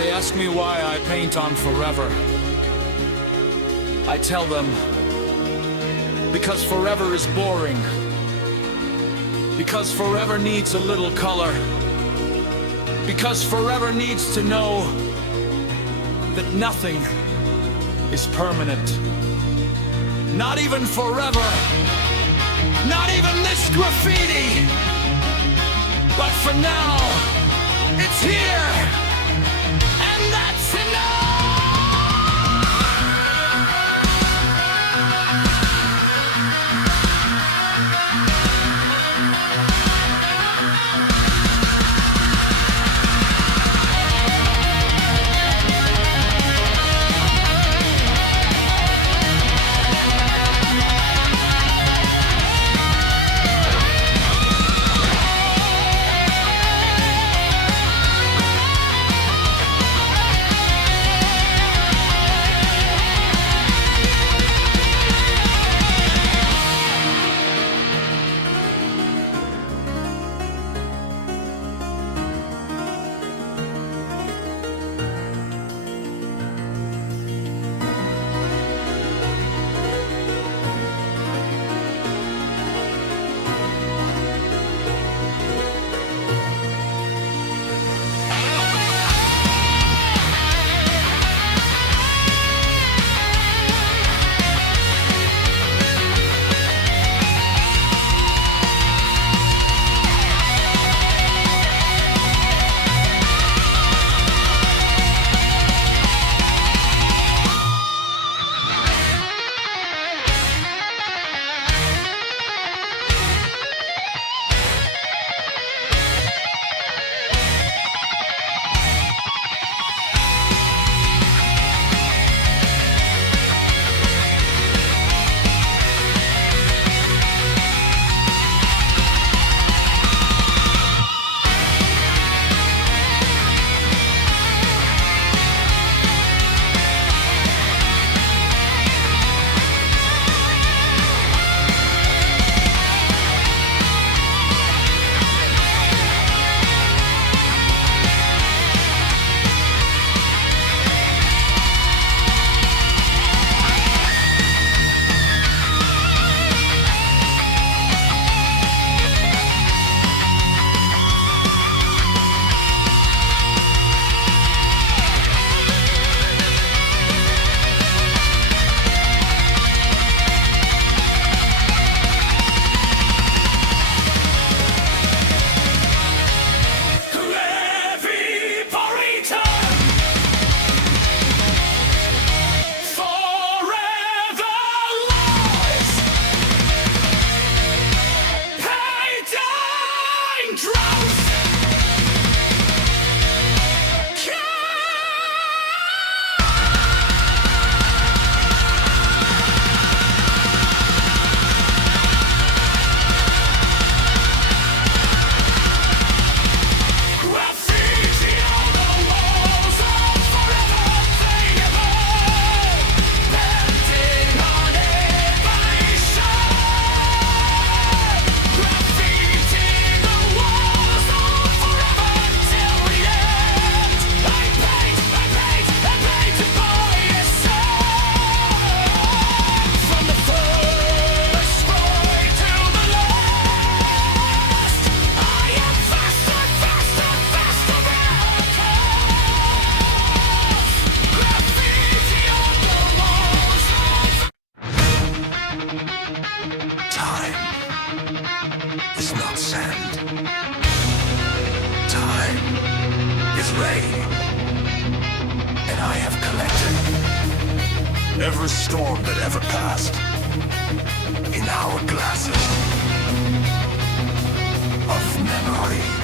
they ask me why I paint on forever, I tell them, because forever is boring. Because forever needs a little color. Because forever needs to know that nothing is permanent. Not even forever. Not even this graffiti. But for now, it's here. And that's enough. every storm that ever passed in our glasses of memory.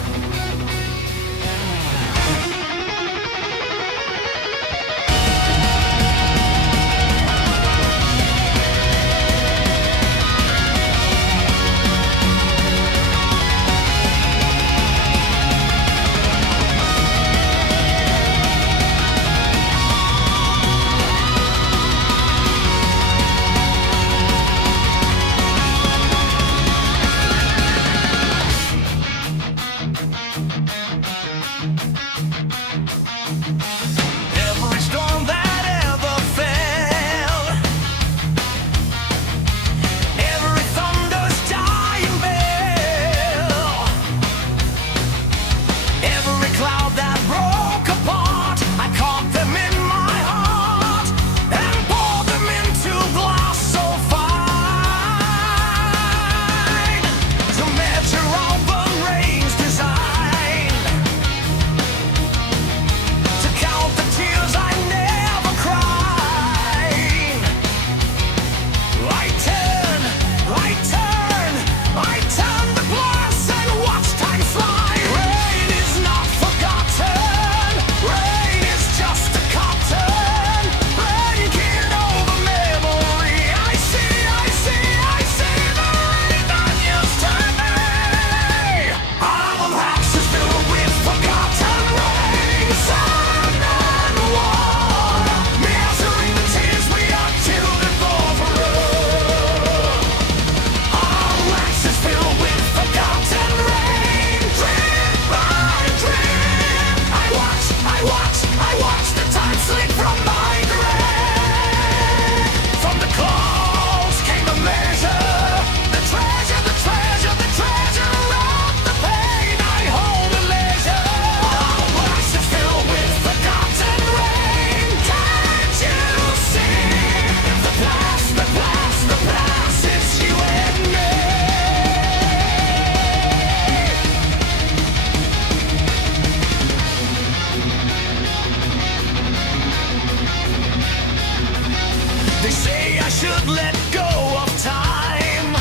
can't let go of time.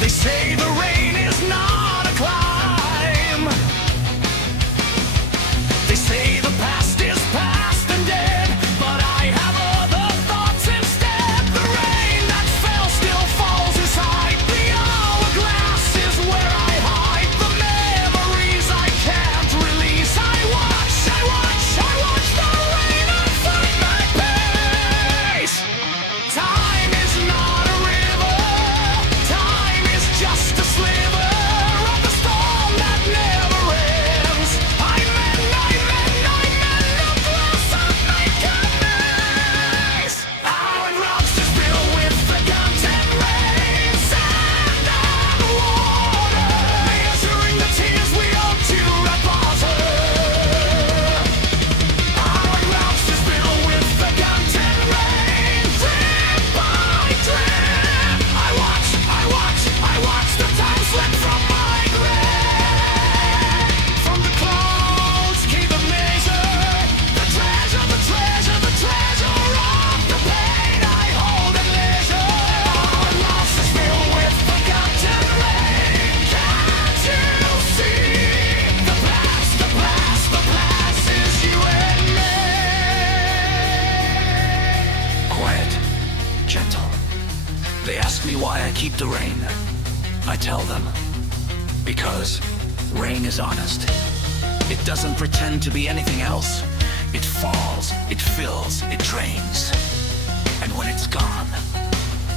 They say the rain is not a climb. They say the past is past and dead, but I have other thoughts instead. The rain that fell still falls inside. The hourglass is where I hide the memories I can't release. I watch the rain unfold my pace. Time is not a river. Time is just a sliver of the storm that never ends. I'm in the glass of my maze. Our rocks is filled with the content rain, sand and water, measuring the tears we owe to our bottom. Our rocks is filled with the content rain, drip by drip. I watch the time slip from my grave. From the clouds came the measure, the treasure of the pain I hold in leisure. Our loss is filled with forgotten rain. Can't you see? The past is you and me. Quiet, gentle. They ask me why I keep the rain. I tell them, because rain is honest. It doesn't pretend to be anything else. It falls, it fills, it drains. And when it's gone,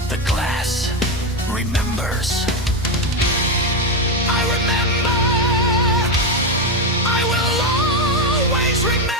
the glass remembers. I remember. I will always remember.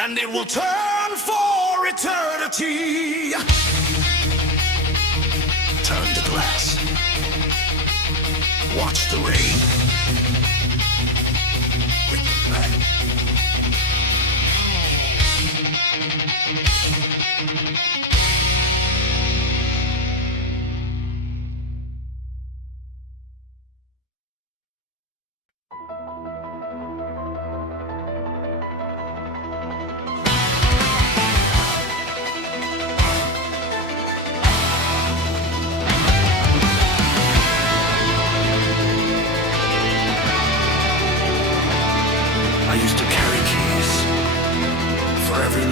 And it will turn for eternity. Turn the glass. Watch the rain.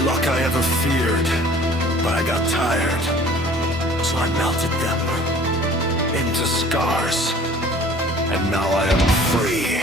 Luck I ever feared, but I got tired, so I melted them into scars, and now I am free.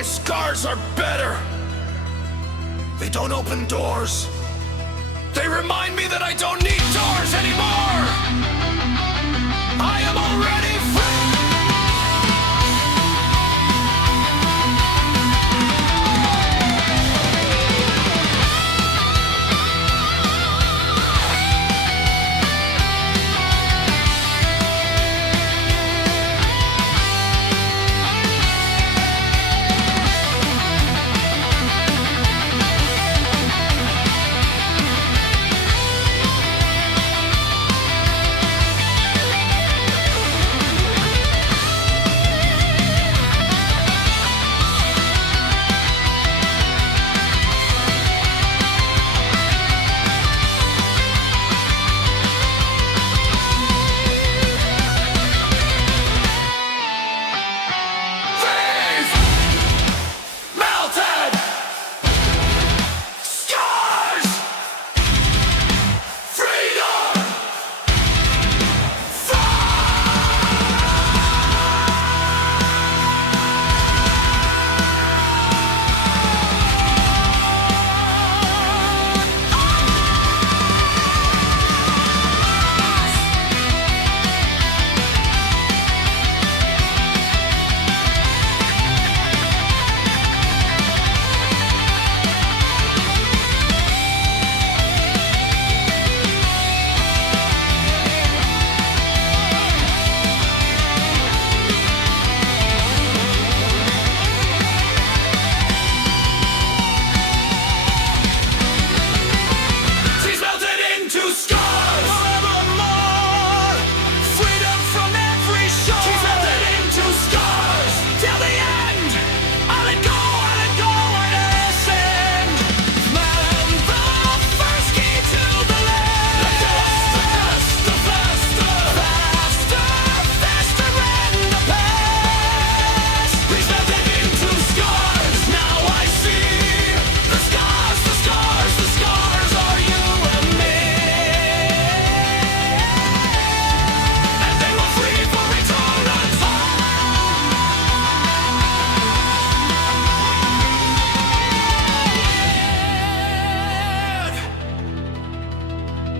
My scars are better. They don't open doors. They remind me that I don't need doors anymore. I am already free.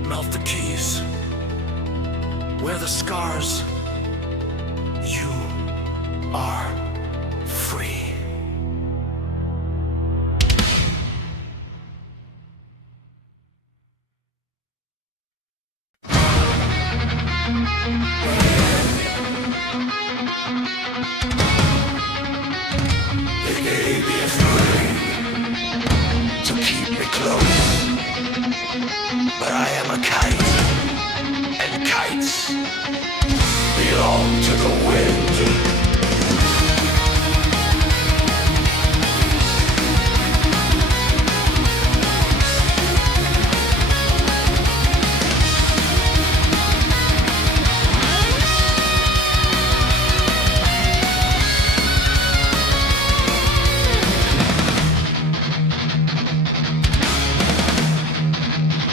Melt the keys. Wear the scars. You are free. They gave me a string to keep me close. But I am a kite, and kites belong to the wind.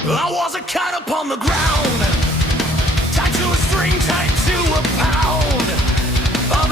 I was a cat upon the ground, tied to a string, tied to a pound of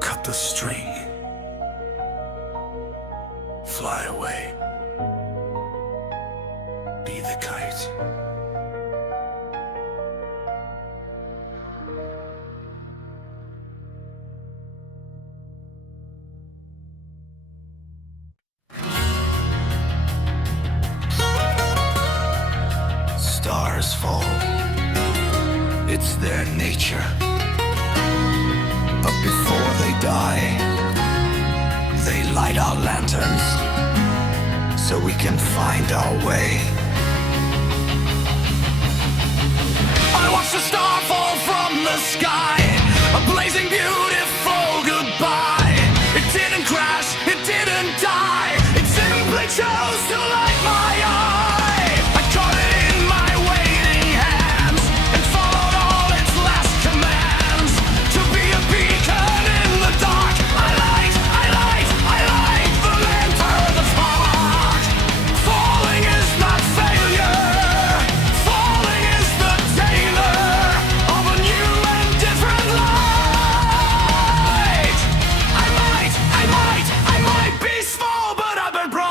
Cut the string. Fly away. Be the kite. Stars fall. It's their nature. But before they die, they light our lanterns so we can find our way. I watched the star fall from the sky, a blazing beautiful goodbye. It didn't crash, it didn't die, it simply chose to light my eye. I caught it in my waiting hands and followed all its last commands to be a beacon in the dark. I light the lantern of spark. Falling is not failure, falling is the tailor of a new and different light. I might be small, but I've been bright.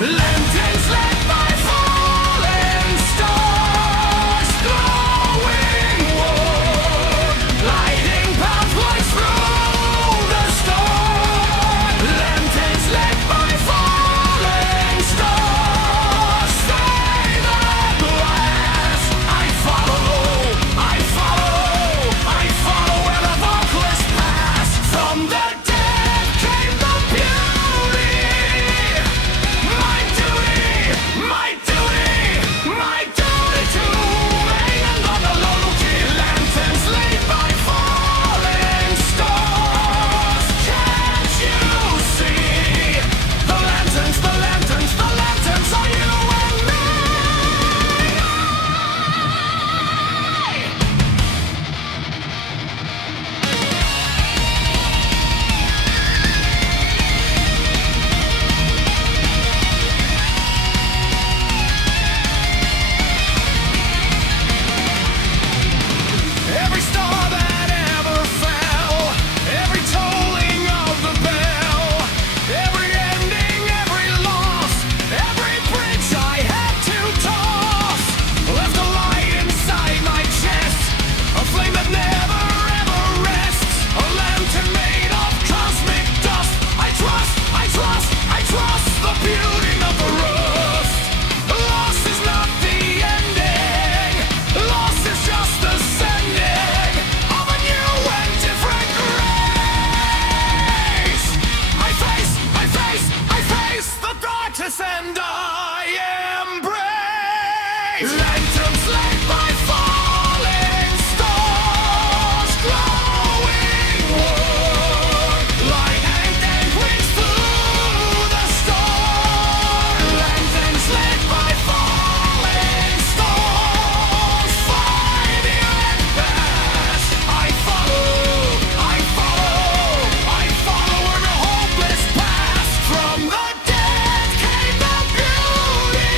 Lanterns lit by falling stars, glowing wood, lighting pathways through the storm. Lanterns lit by falling stars, save at last. I follow where the vocalist passed. From the dead came the beauty. My duty to remain on the low key. Lanterns lit by falling stars. Can't you see? The lanterns are you and me. Every star that ever fell, every tolling of the bell, every ending, every loss, every bridge I had to toss, left a light inside my chest, a flame that never ever rests, a lantern made of cosmic dust. I trust the beauty of the rust. Loss is not the ending, loss is just the sending of a new and different grace. I face the darkness and I embrace. Lanterns lit by falling stars, glowing wood, light and wings through the storm. Lanterns lit by falling stars, find you and pass. I follow where the hopeless past. From the dead came the beauty.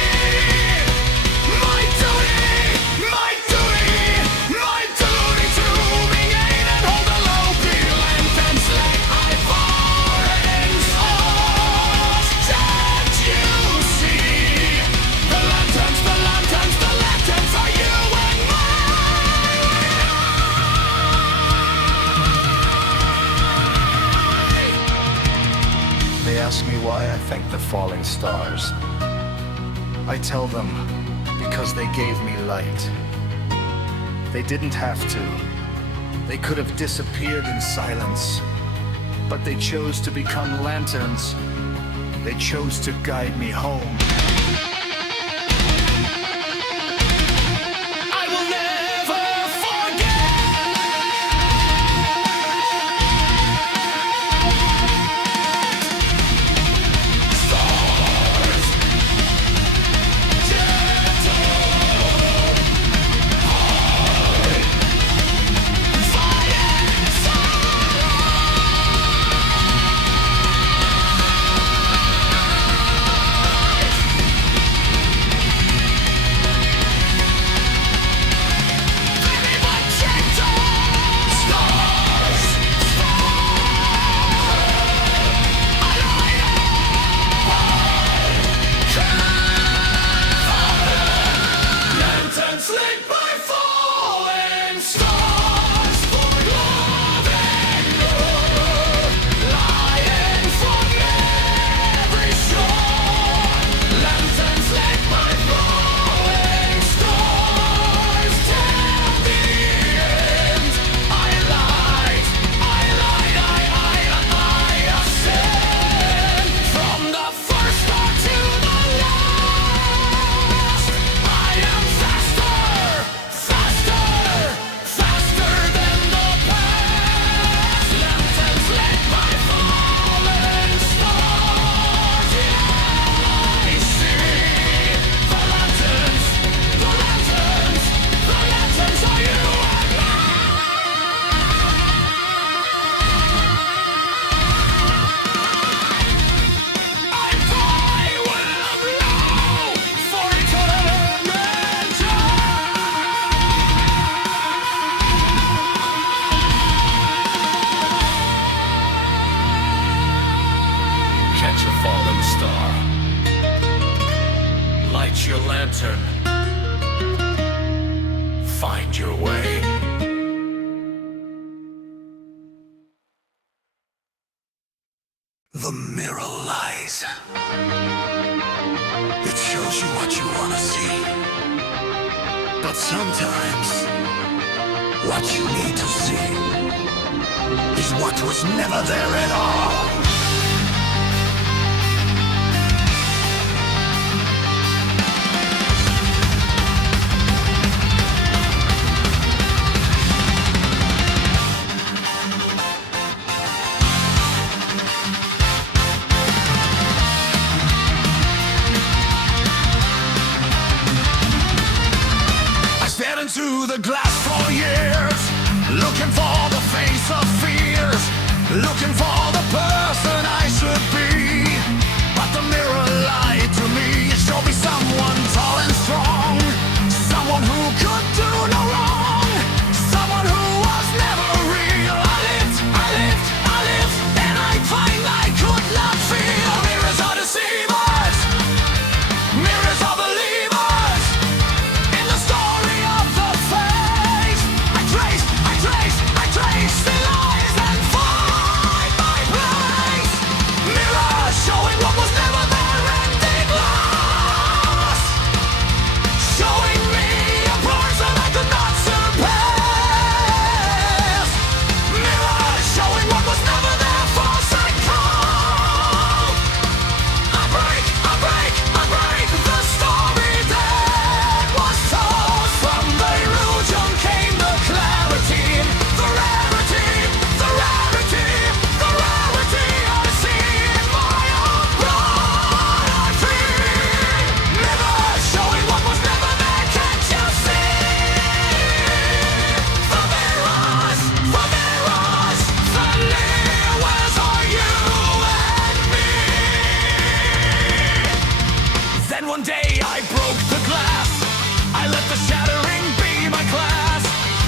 My duty to remain and hold the low key. Lanterns lit by falling stars. Can't you see? The lanterns are you and mine. They ask me why I thank the falling stars. I tell them because they gave me light. They didn't have to. They could have disappeared in silence. But they chose to become lanterns. They chose to guide me home. I will never forget. Stars, gentle, hard, fighting sorrow. light your lantern. Find your way. The mirror lies. It shows you what you want to see. But sometimes, what you need to see is what was never there at all. Into the glass for years, looking for the face of fears, looking for the person I should be. But the mirror lied to me. It showed me someone tall and strong, someone who could do no wrong, someone who was never real. I lived, and I find I could not feel. Mirrors are deceivers, mirrors are believers. In the story of the face, I trace the lies and find my place. Mirrors showing what was never there and they glass, showing me a person I could not surpass. Mirrors showing what was never there, false and cold. I break the story that was told. From the illusion came the clarity, the rarity I see in my own blood. I feel mirrors showing what was never there. Can't you see? The mirrors, the mirrors are you and me. Then one day I broke the glass. I let the shattering be my class.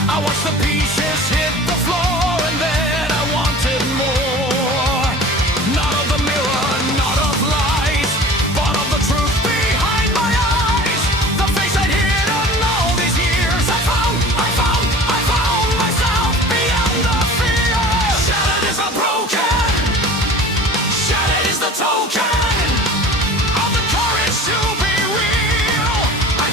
I watched the pieces hit the floor and then I wanted more. Not of the mirror, not of lies, but of the truth behind my eyes. The face I'd hidden all these years. I found myself beyond the fear. Shattered is unbroken, shattered is the token of the courage to be real. I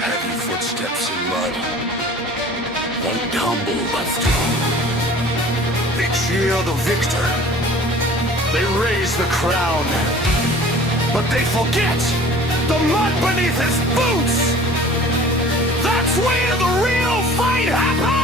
Heavy footsteps in mud, humble but strong. They cheer the victor, they raise the crown, but they forget the mud beneath his boots. That's where the real fight happens.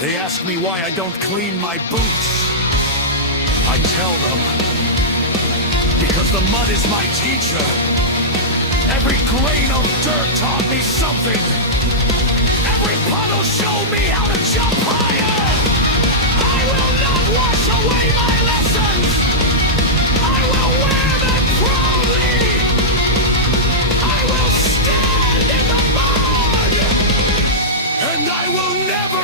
They ask me why I don't clean my boots. I tell them, because the mud is my teacher. Every grain of dirt taught me something. Every puddle showed me how to jump higher. I will not wash away my lessons. I will wear them proudly. I will stand in the mud. And I will never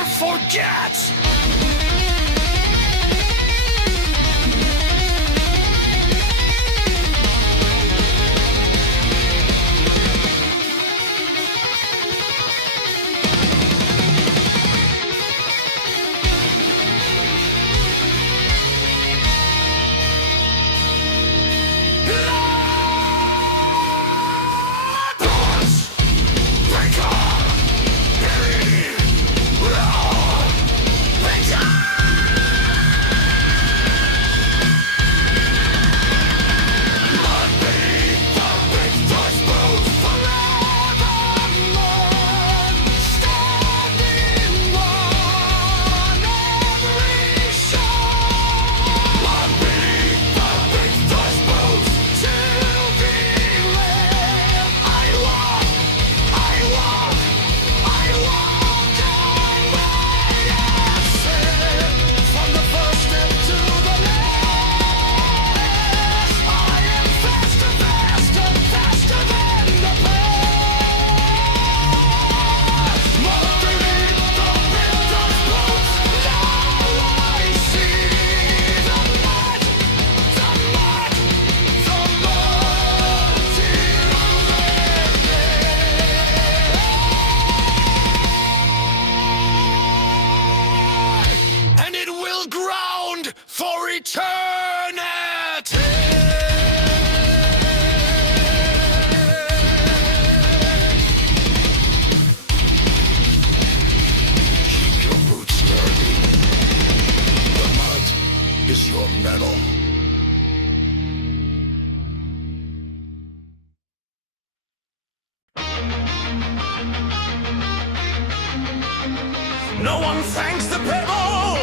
No one thanks the pebble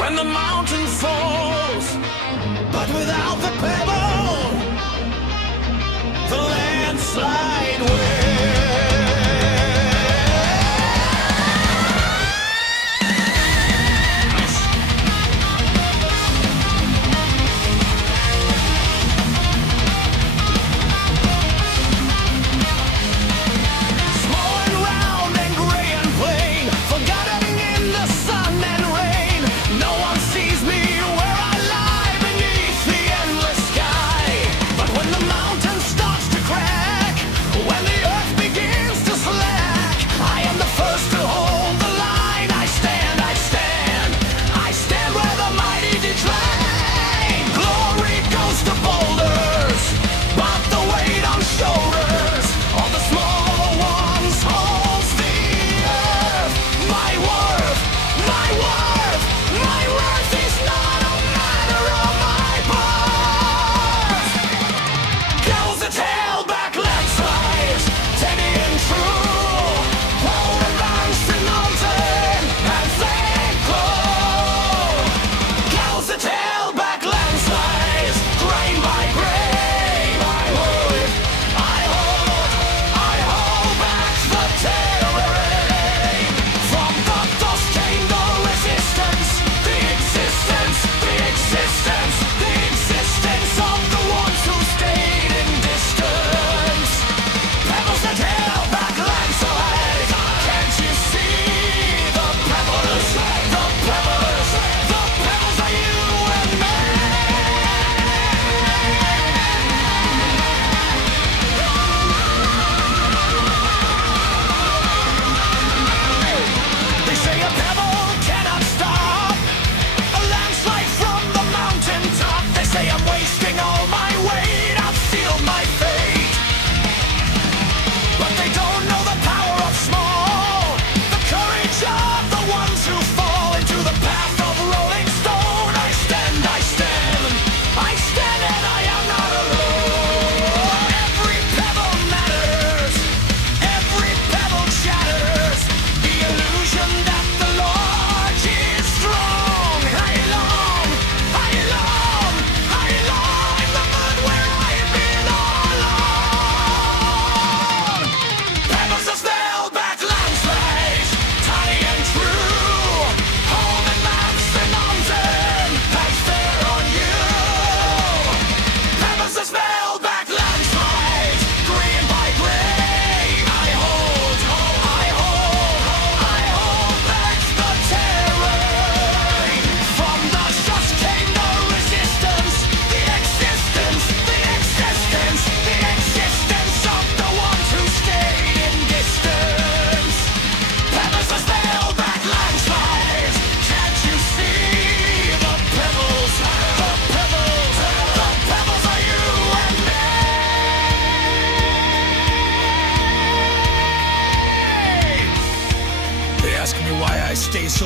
when the mountain falls, but without the pebble, the landslide will. When the mountain starts to crack, when the earth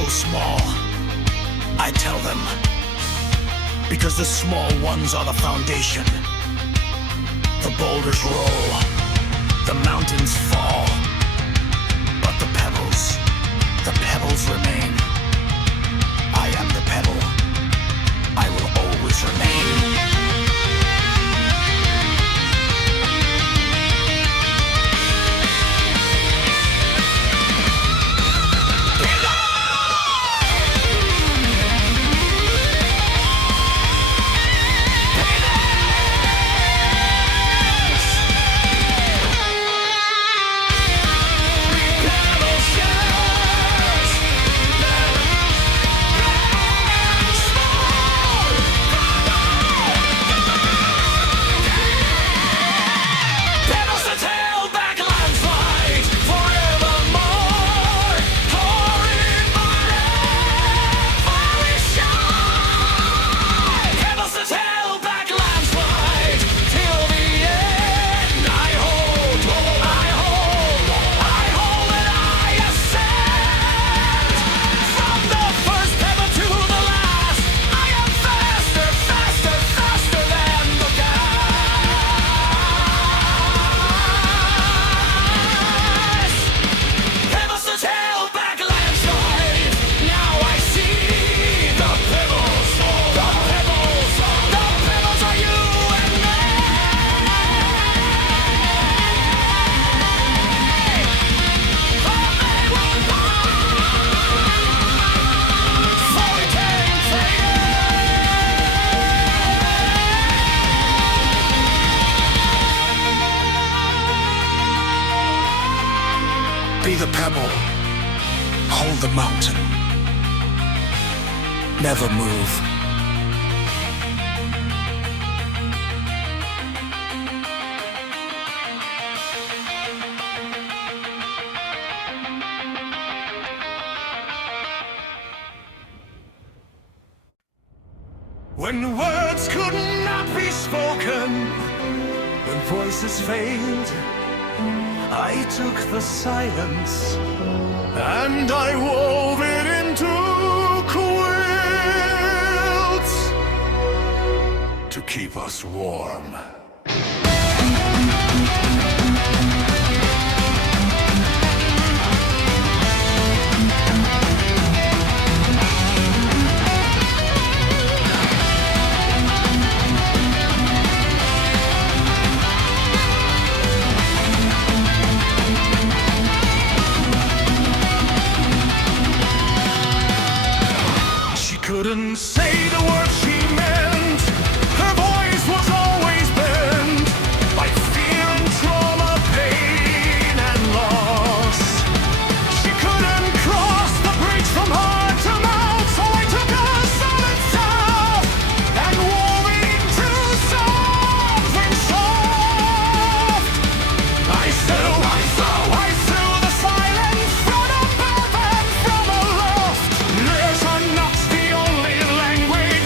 so small, I tell them, because the small ones are the foundation. The boulders roll, the mountains fall, but the pebbles remain. I am the pebble, I will always remain. Be the pebble, hold the mountain, never move. When words could not be spoken, when voices failed, I took the silence and I wove it into quilts to keep us warm. Couldn't say the words she meant. Her voice was always bent by fear and trauma, pain and loss. She couldn't cross the bridge from heart to mouth, so I took her solid self and wove it into something soft. I slew the silence from above and from aloft. There's a not the only language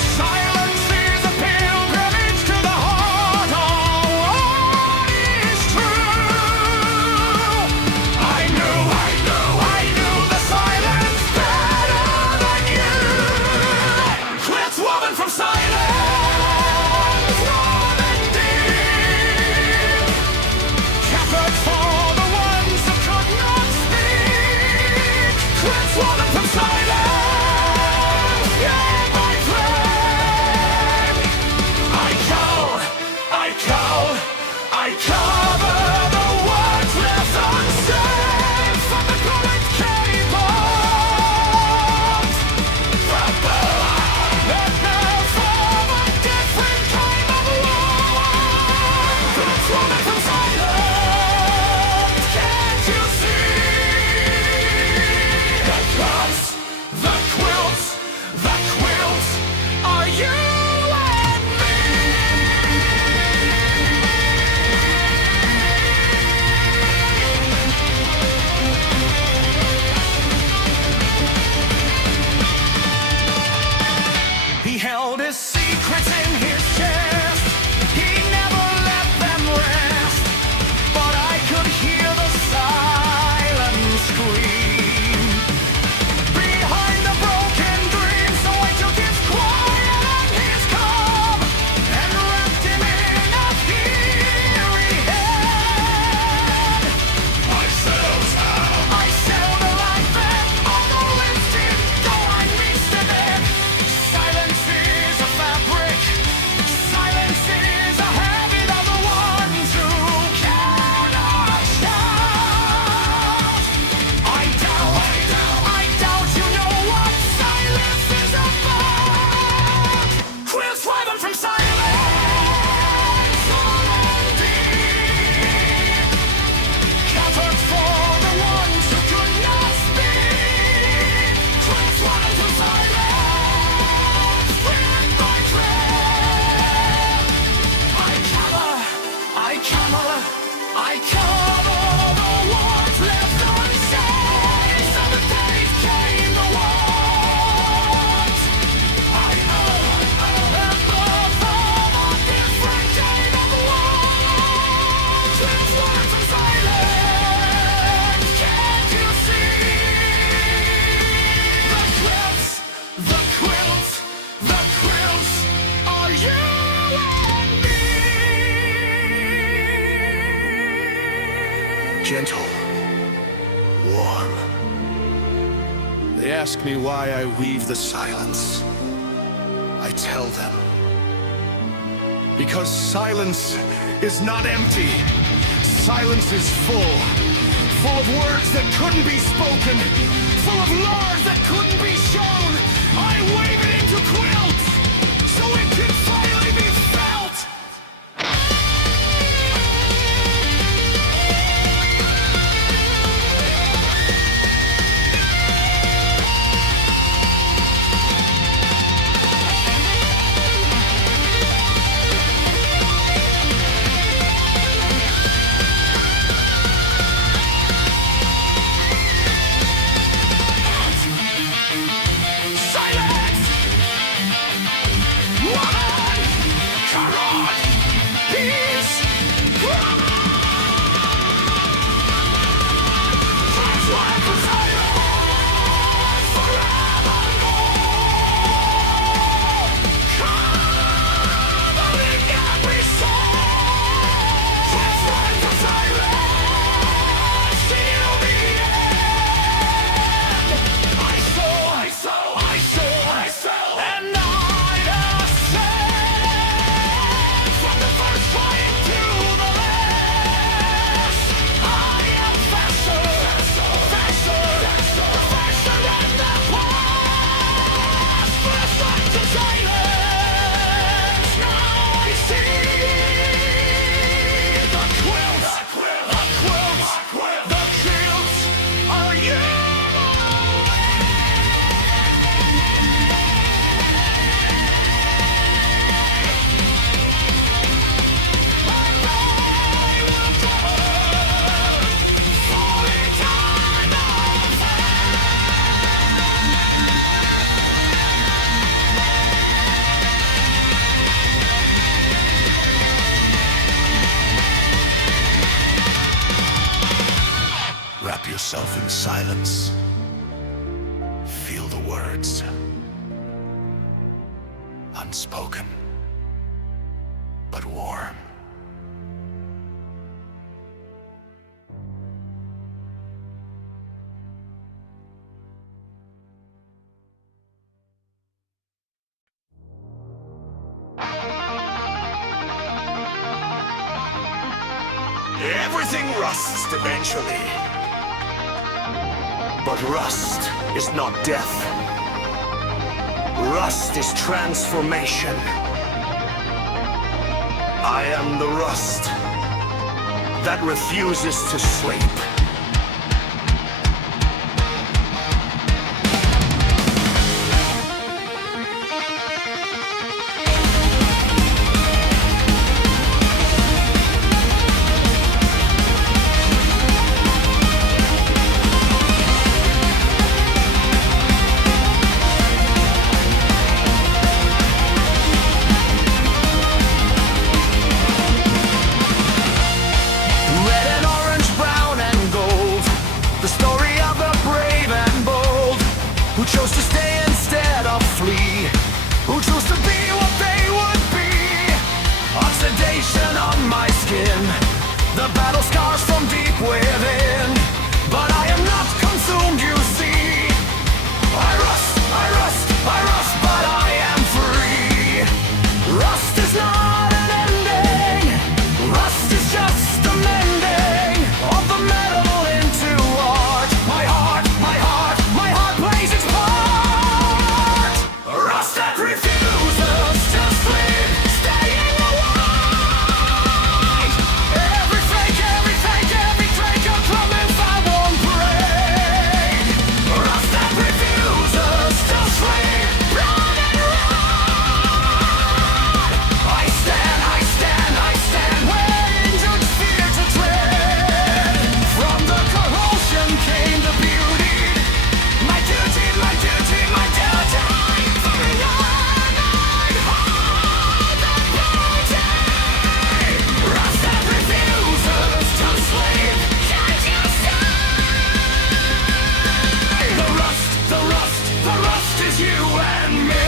gentle, warm. They ask me why I weave the silence. I tell them, because silence is not empty. Silence is full of words that couldn't be spoken, full of love that couldn't be shown. I wave it into quilts so it can finally be felt. Wrap yourself in silence. Feel the words. Unspoken, but warm. Everything rusts eventually. But rust is not death. Rust is transformation. I am the rust that refuses to sleep. Who chose to stay instead of flee? Who chose to be what they would be? Oxidation on my skin, the battle scars from deep within. But I am not consumed, you see. I rust, I rust, I rust, but I am free. Rust is not an ending. Rust is just a mending of the metal into art. My heart, my heart, my heart plays its part. Rust that refuses to sleep, staying alive. Every flake, every fake, every drake of promise I won't break. Rust that refuses to sleep, run and run. I stand, I stand, I stand, waiting to fear to tread. From the corrosion came the beauty. My duty, my duty, my duty. For none I'd hold the beauty. Rust that refuses to sleep. Can't you see? The rust, the rust, the rust is you and me.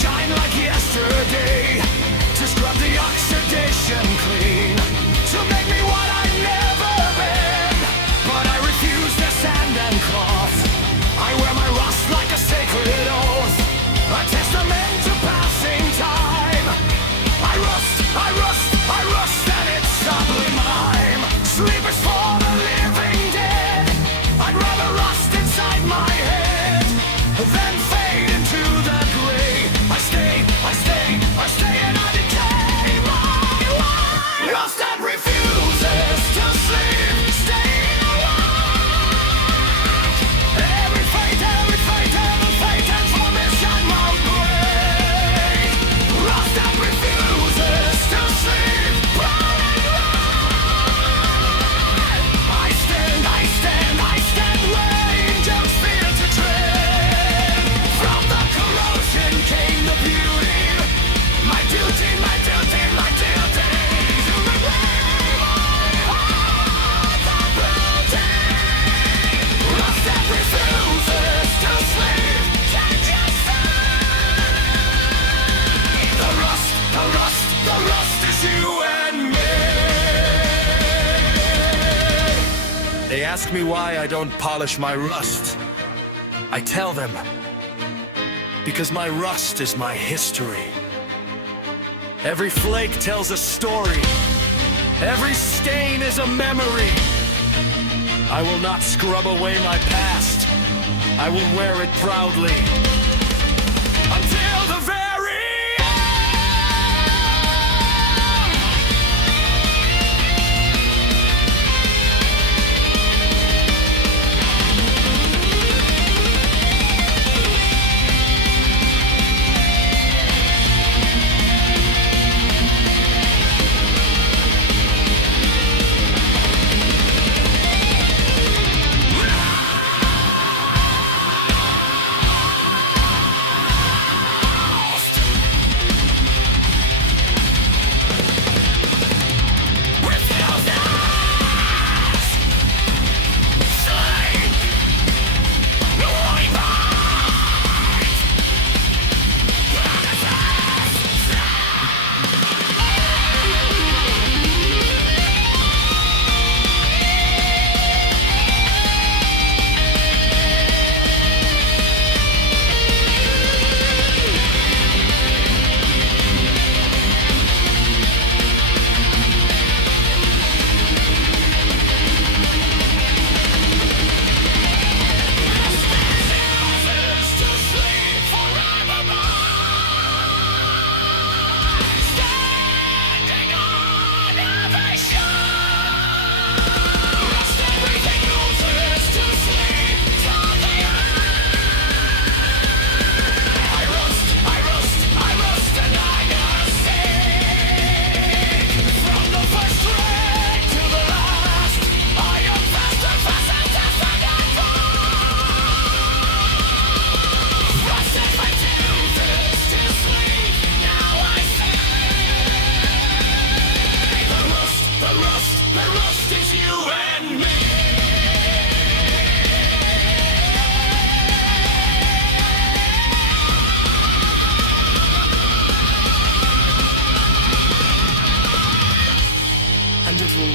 shine like yesterday, to scrub the oxidation clean, to make me what I've never been. But I refuse the sand and cloth. I wear my rust like a sacred oath, a testament to passing time. I rust, I rust, I rust, and it's sublime. Sleep is for the living dead. I'd rather rust inside my head than fade into the gray. I stay, I stay, I stay, and I decay. My rust that refuses to sleep, staying alive. Every fate, every fate, every fate, and for this I must break. Rust that refuses to sleep, burning light. I stand, I stand, I stand, where angels fear to tread. From the corrosion came the beauty. My duty, my duty, my duty. To reclaim my heart, the beauty. Rust that refuses to sleep, can't you see? The rust, the rust, the rust is you and me. They ask me why I don't polish my rust. I tell them, because my rust is my history. Every flake tells a story. Every stain is a memory. I will not scrub away my past. I will wear it proudly until the very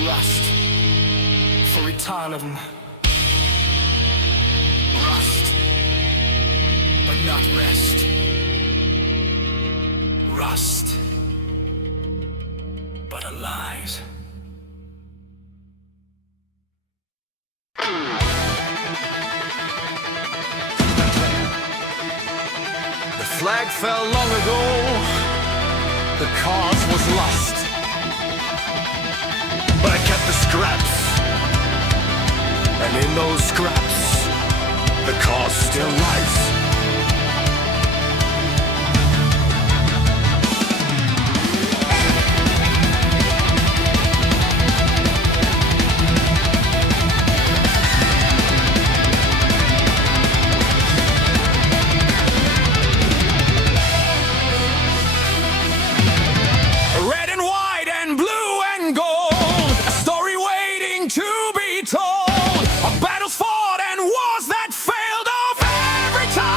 rust for eternum. Rust, but not rest. Rust, but alive. The flag fell long ago. The cause was lust. But I kept the scraps, and in those scraps, the cause still lies. Red and white and blue and gold, a story waiting to be told, of battles fought and wars that failed off every time.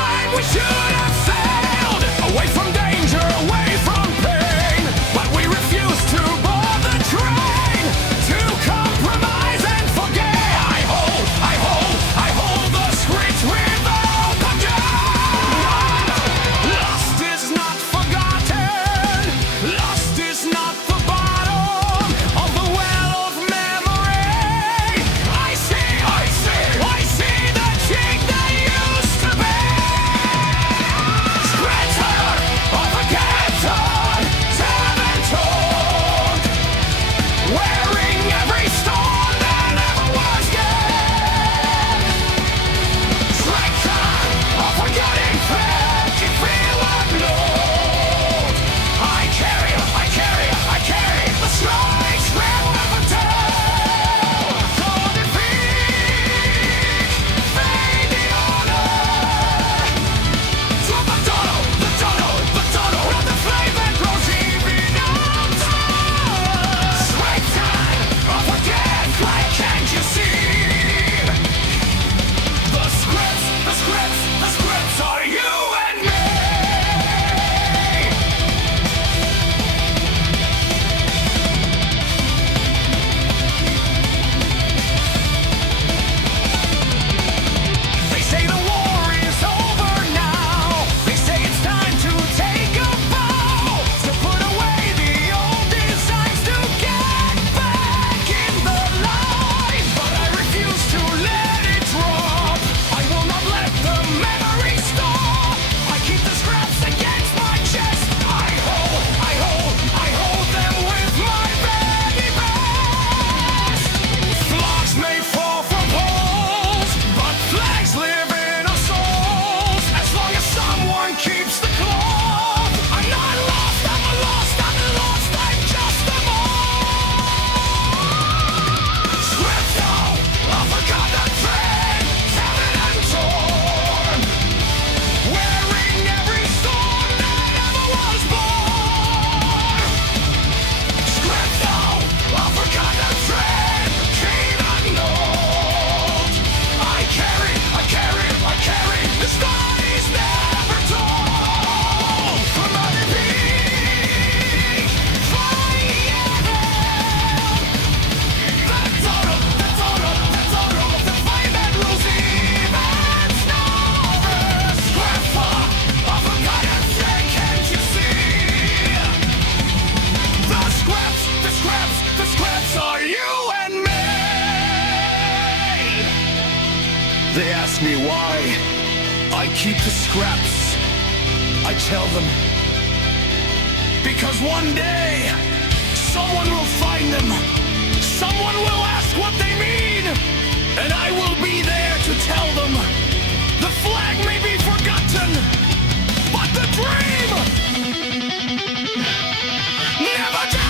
ask me why I keep the scraps, I tell them, because one day someone will find them, someone will ask what they mean, and I will be there to tell them. The flag may be forgotten, but the dream never dies.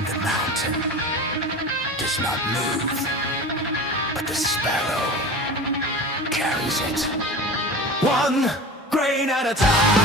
The mountain does not move, but the sparrow carries it. One grain at a time.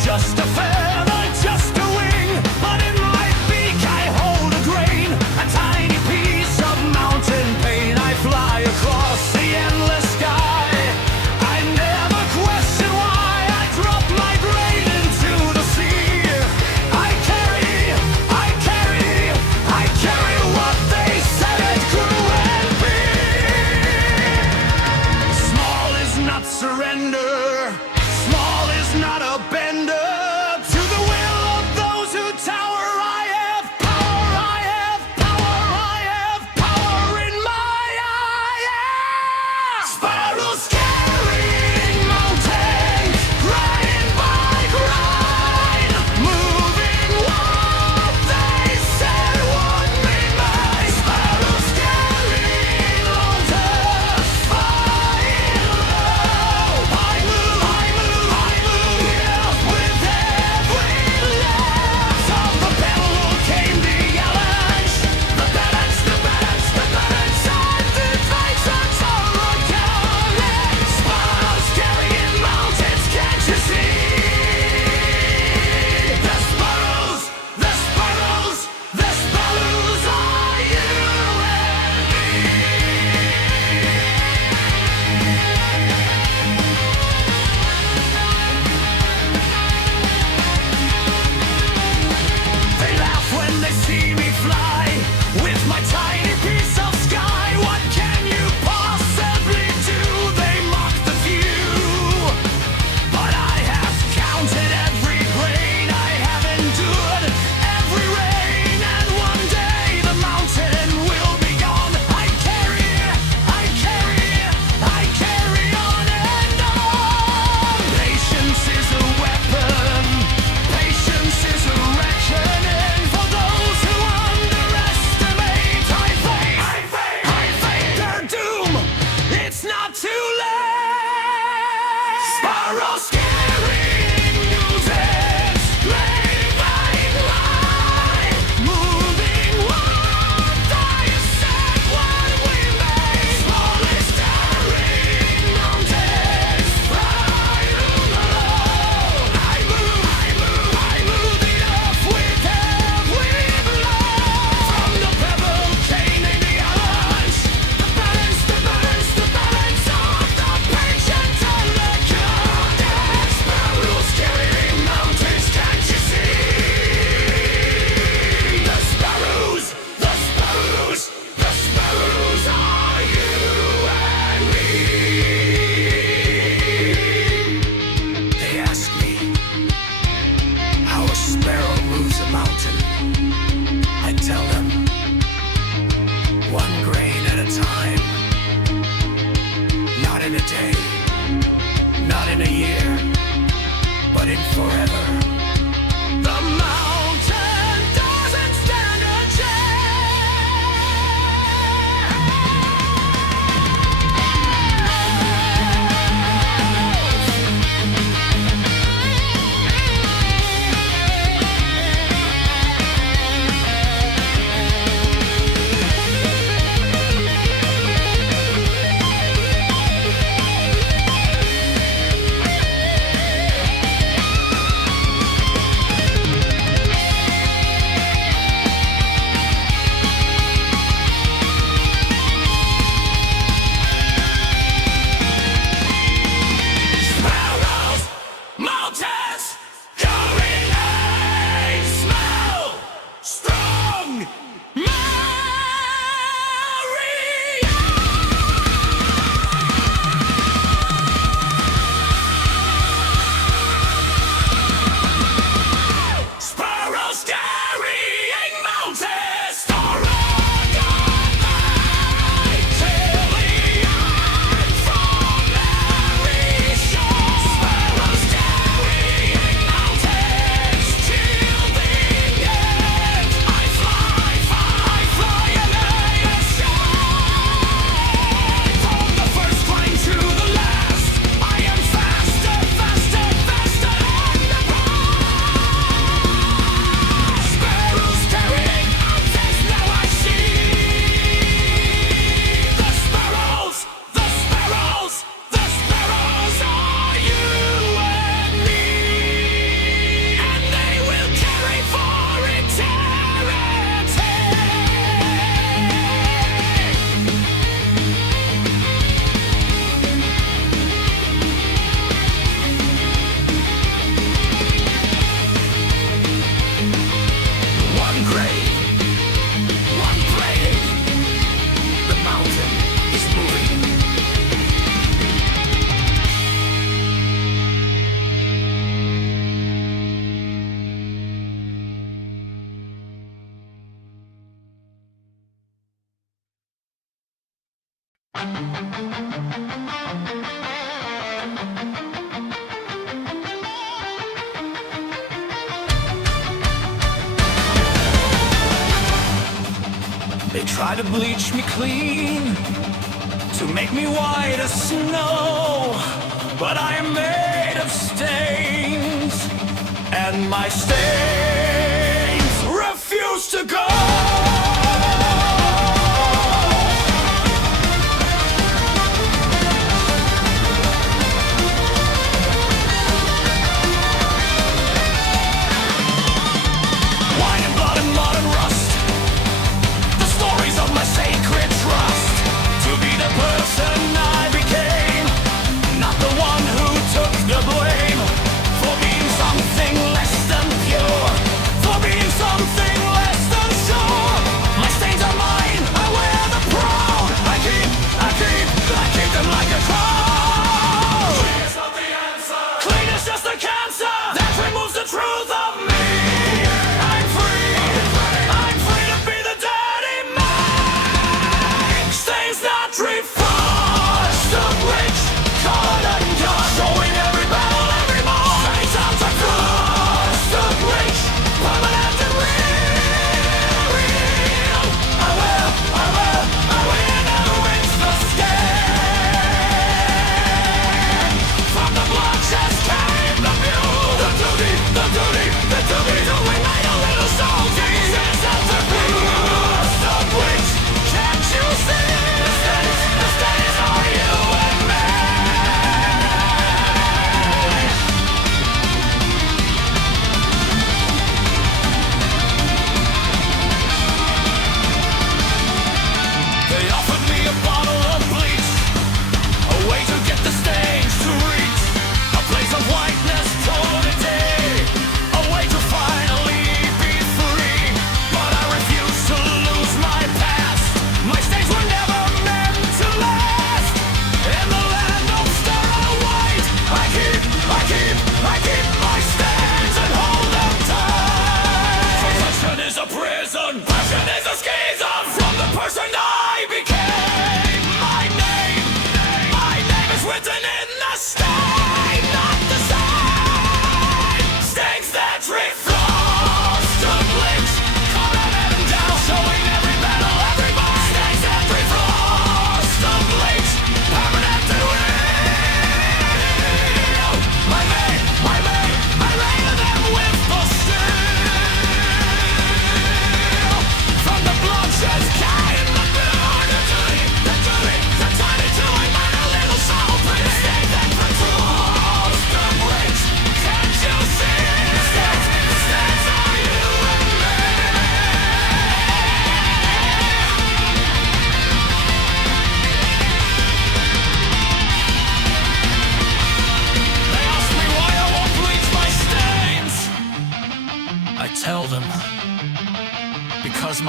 Just a feather, just a wing, but in my beak I hold a grain, a tiny piece of it's not too late. Sparrows scaring music, living life, moving one dissect what we made. Slowly staring mountains, right alone. I move the earth with every blow. From the pebble caning the avalanche, the balance of the patient and the goddess. Sparrows carrying mountains, can't you see? The sparrows are you and me. They ask me how a sparrow moves a mountain. I tell them, one grain at a time. Not in a day, not in a year, but in forever. The mountain doesn't stand a Sparrows, mountains, carrying a smell, strong Maria. Sparrows carrying mountains, storage of light, trillion from every shore. Sparrows carrying mountains till the end. I fly and I shine. From the first climb to the last, I am faster than the Sparrows carrying mountains, now I see. The sparrows are you and me, and they will carry for eternity. One grave, the mountain is moving. They try to bleach me clean, to make me white as snow, but I am made of stains, and my stains refuse to go. Wine and blood and mud and rust, the stories of my sacred trust, to be the person I became, not the one who took the blame, for being something less than pure, for being something less than sure.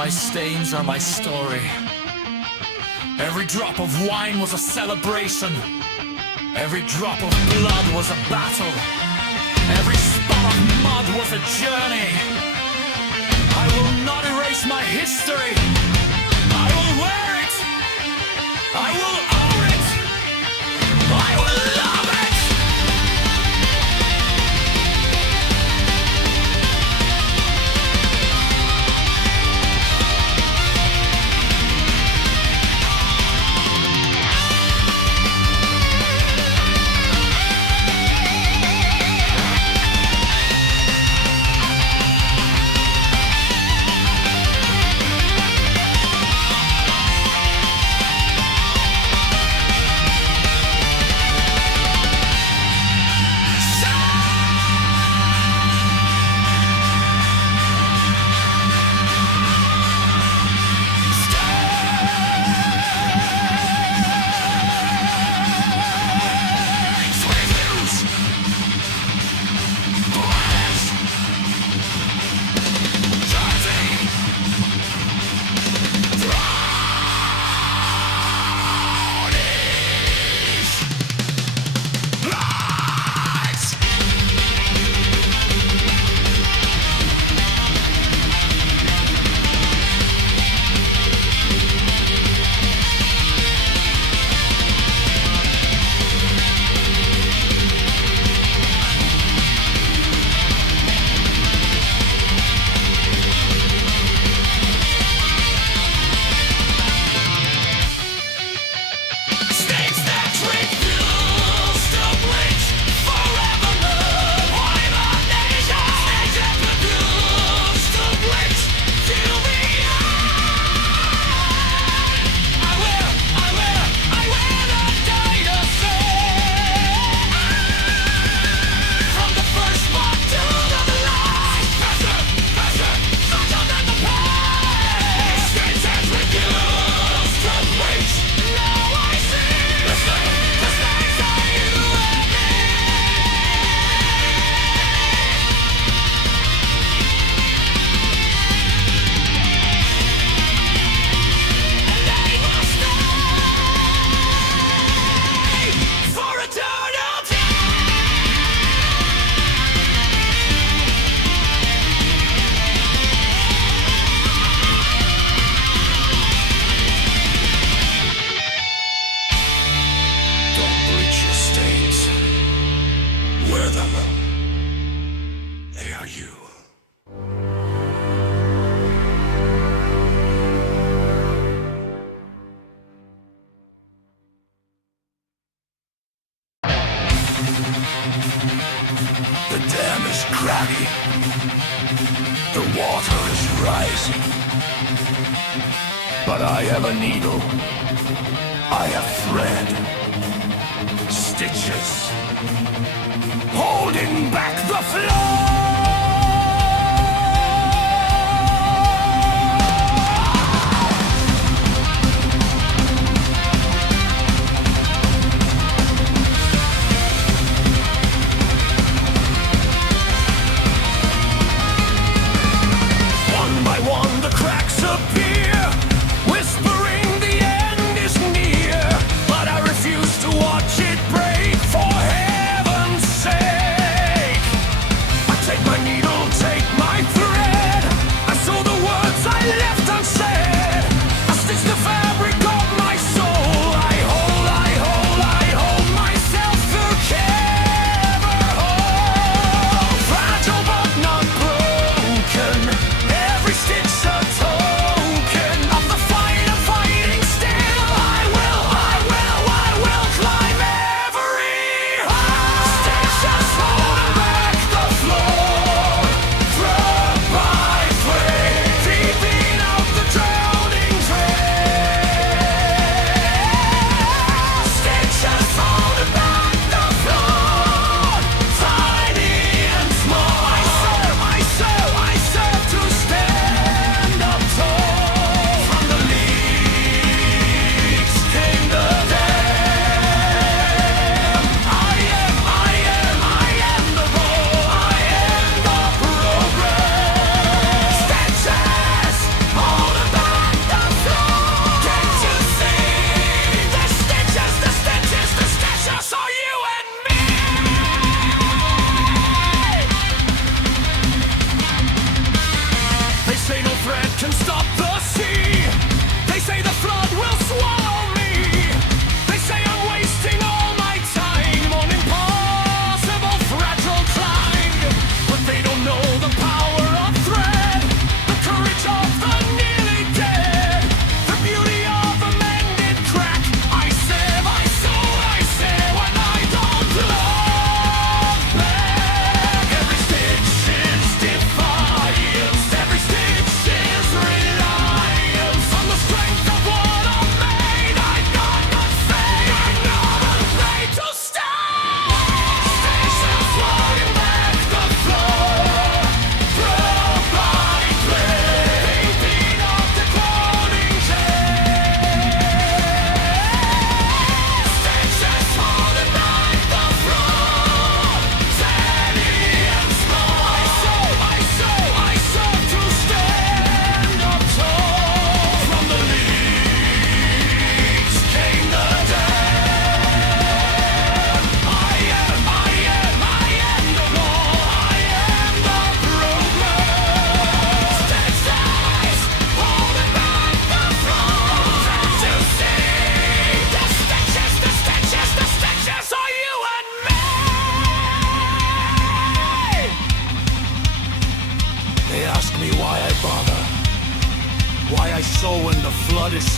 my stains are my story. Every drop of wine was a celebration. Every drop of blood was a battle. Every spot of mud was a journey. I will not erase my history. I will wear it. I will own it. I will love it. The dam is cracking. The water is rising. But I have a needle. I have thread. Stitches. Holding back the flow.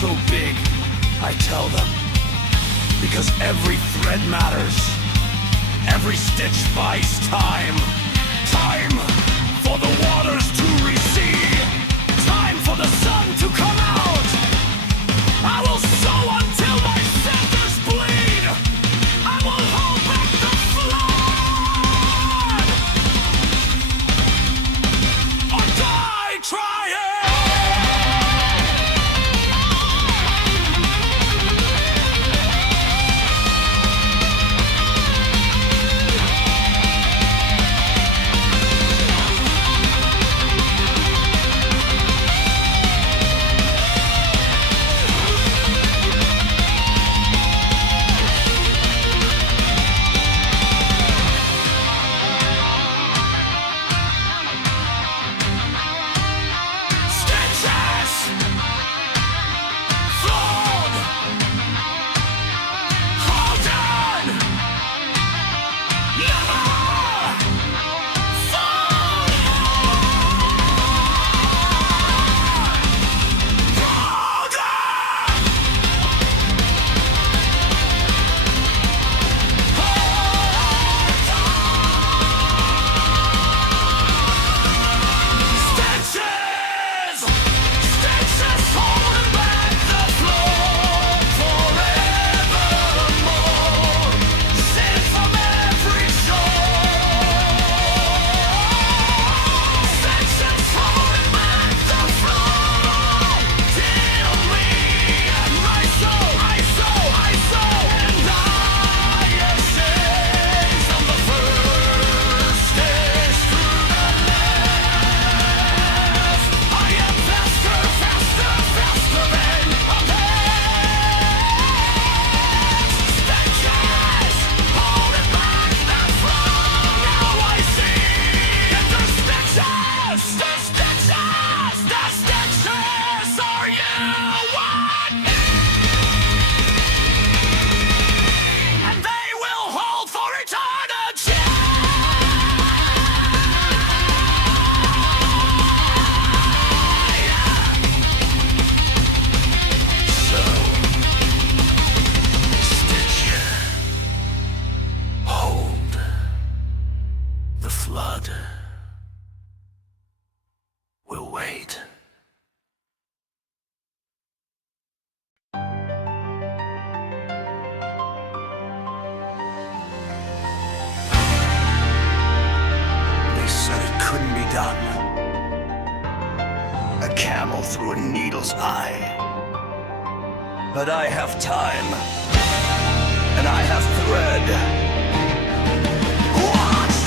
so big, I tell them. Because every thread matters. Every stitch buys time. Time for the waters to recede. Time for the sun to come out. I will sew until my centers bleed. I will hold back the flood. Or die trying. Through a needle's eye. But I have time, and I have thread. Watch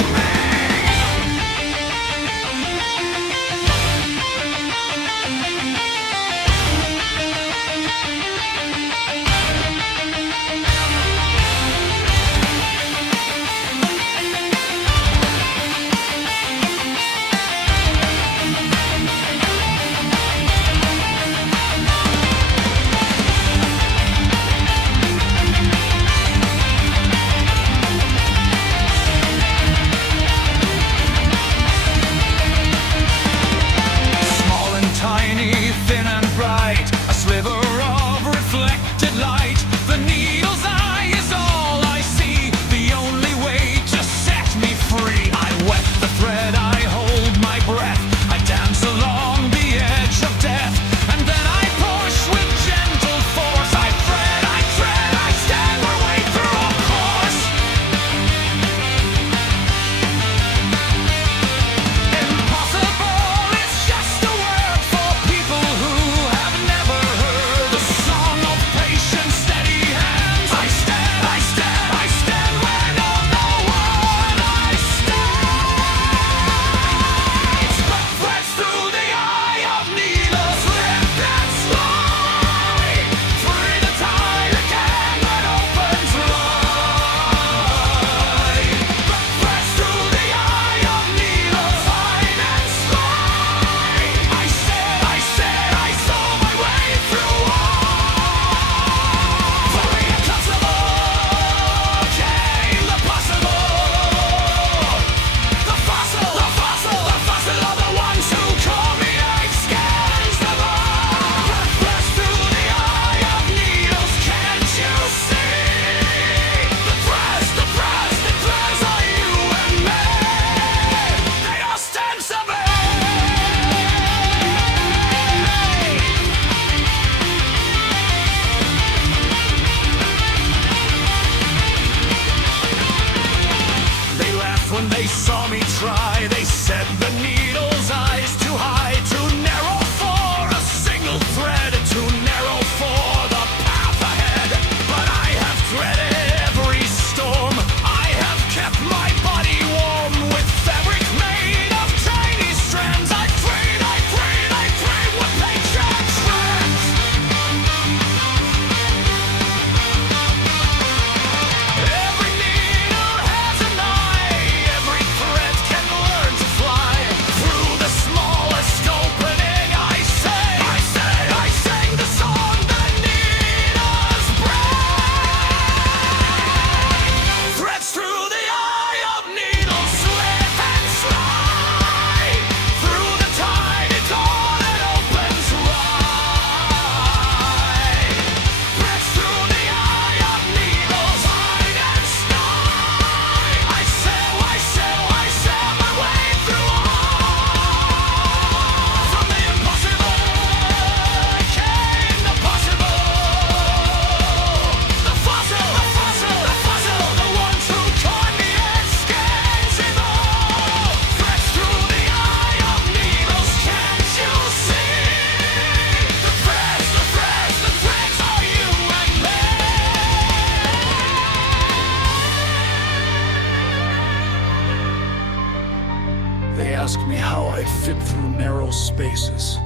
ask me how I fit through narrow spaces.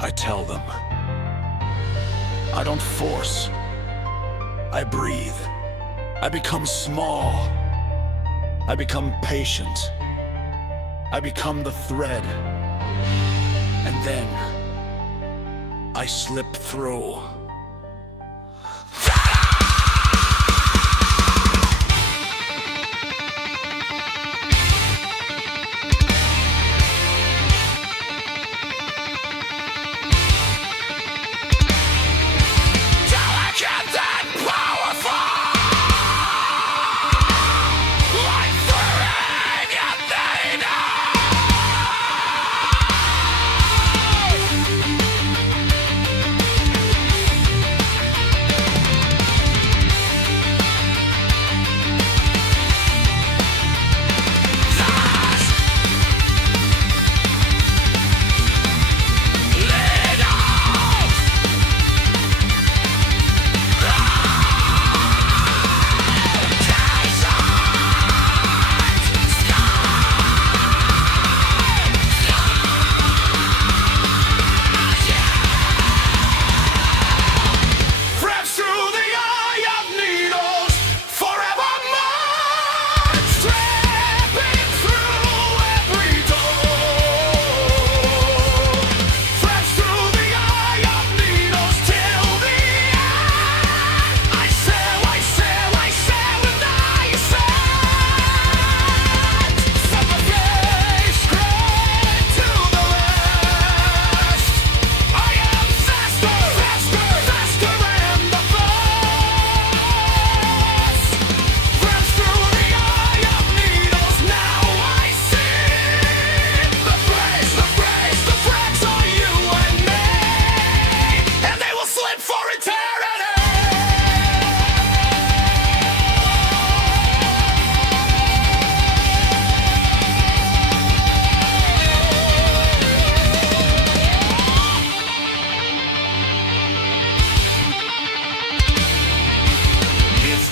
I tell them, I don't force. I breathe. I become small. I become patient. I become the thread. And then I slip through.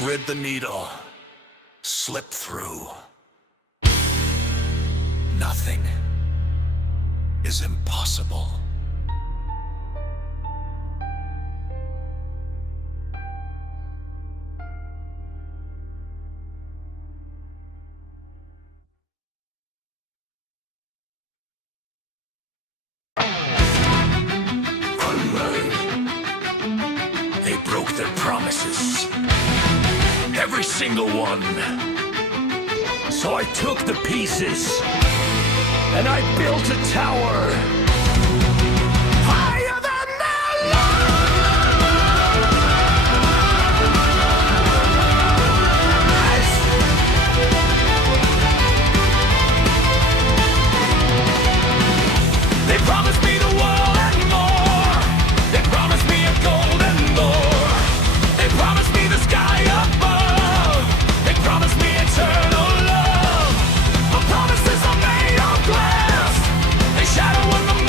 Thread the needle, slip through. Nothing is impossible. They broke their promises. Every single one. So I took the pieces and I built a tower higher than their lives. They promised me the world and more. They promised me a golden door. They promised me the sky above. They promised me eternal love. But promises are made of glass. They shatter when the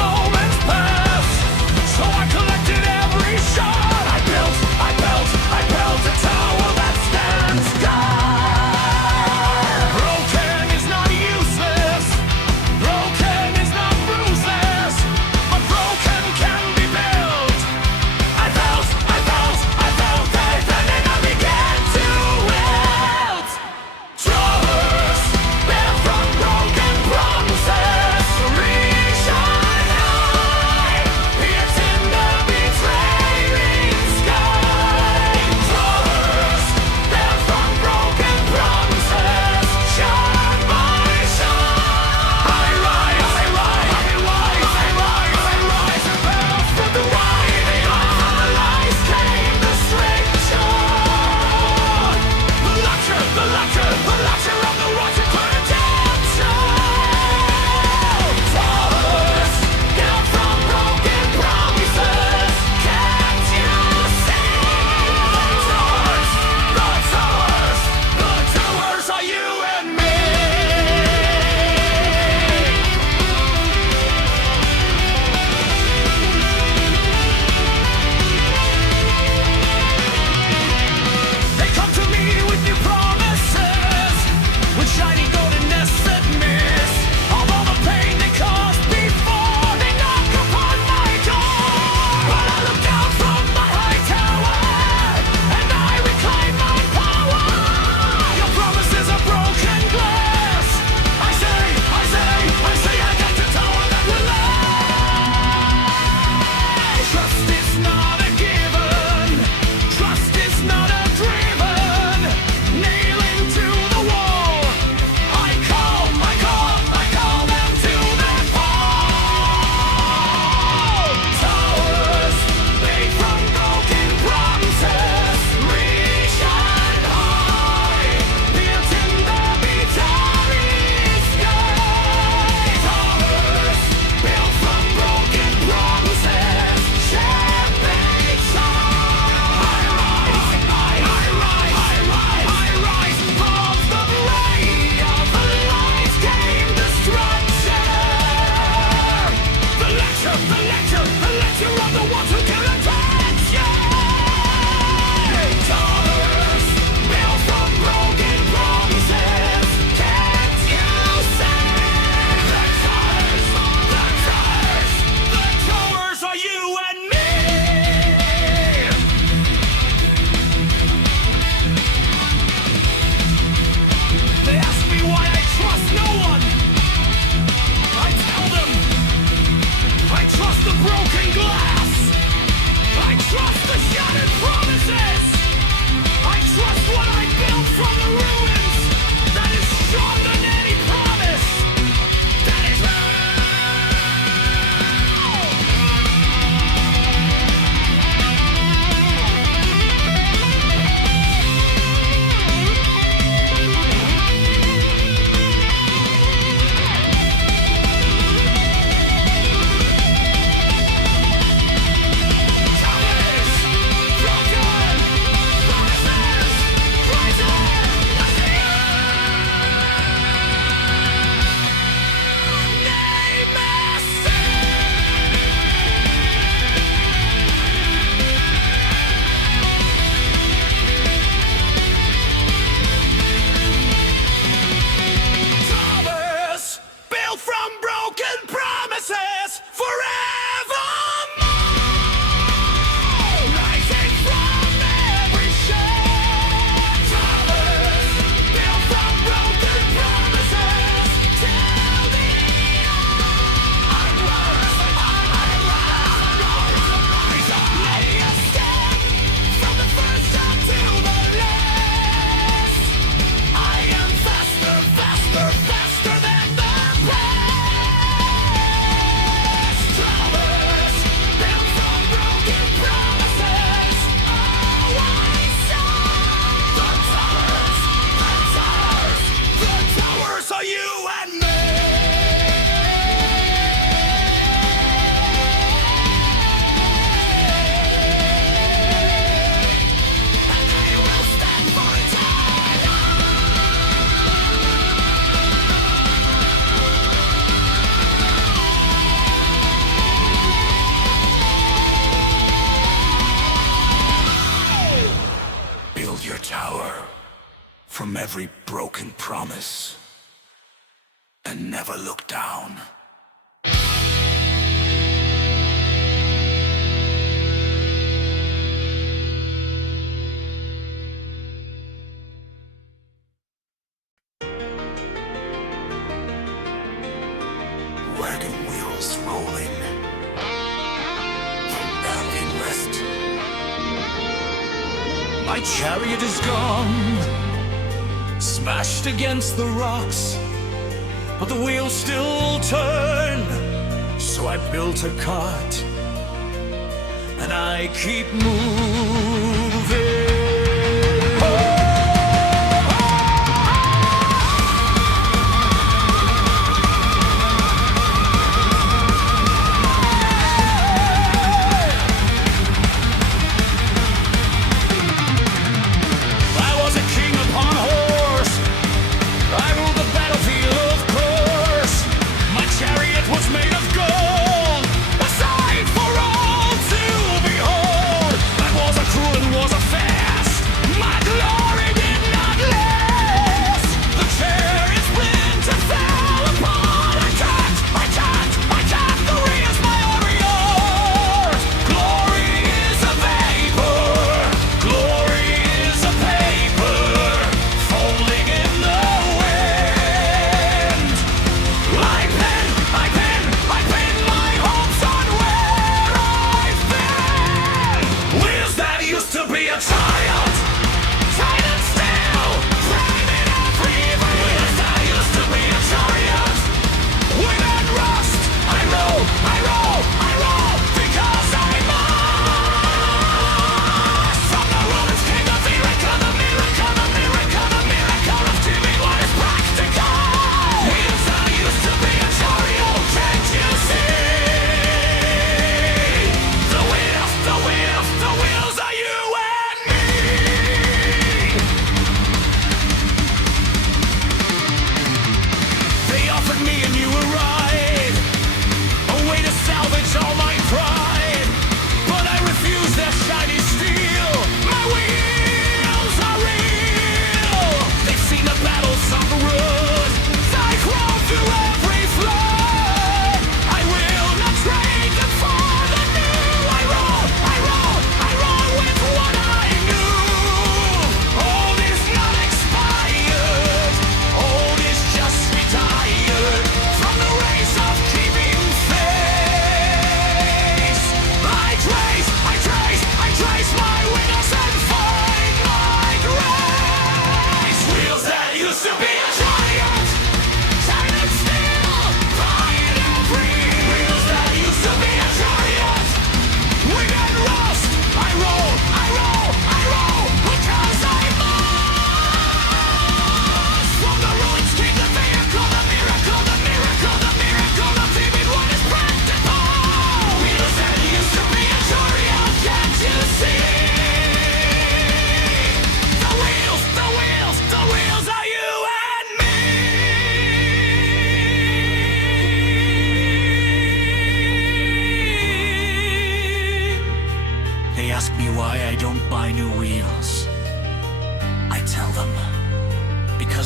build your tower from every broken promise and never look down. Wagon wheels rolling, barely rest. My chariot is gone, smashed against the rocks, but the wheels still turn. So I built a cart, and I keep moving.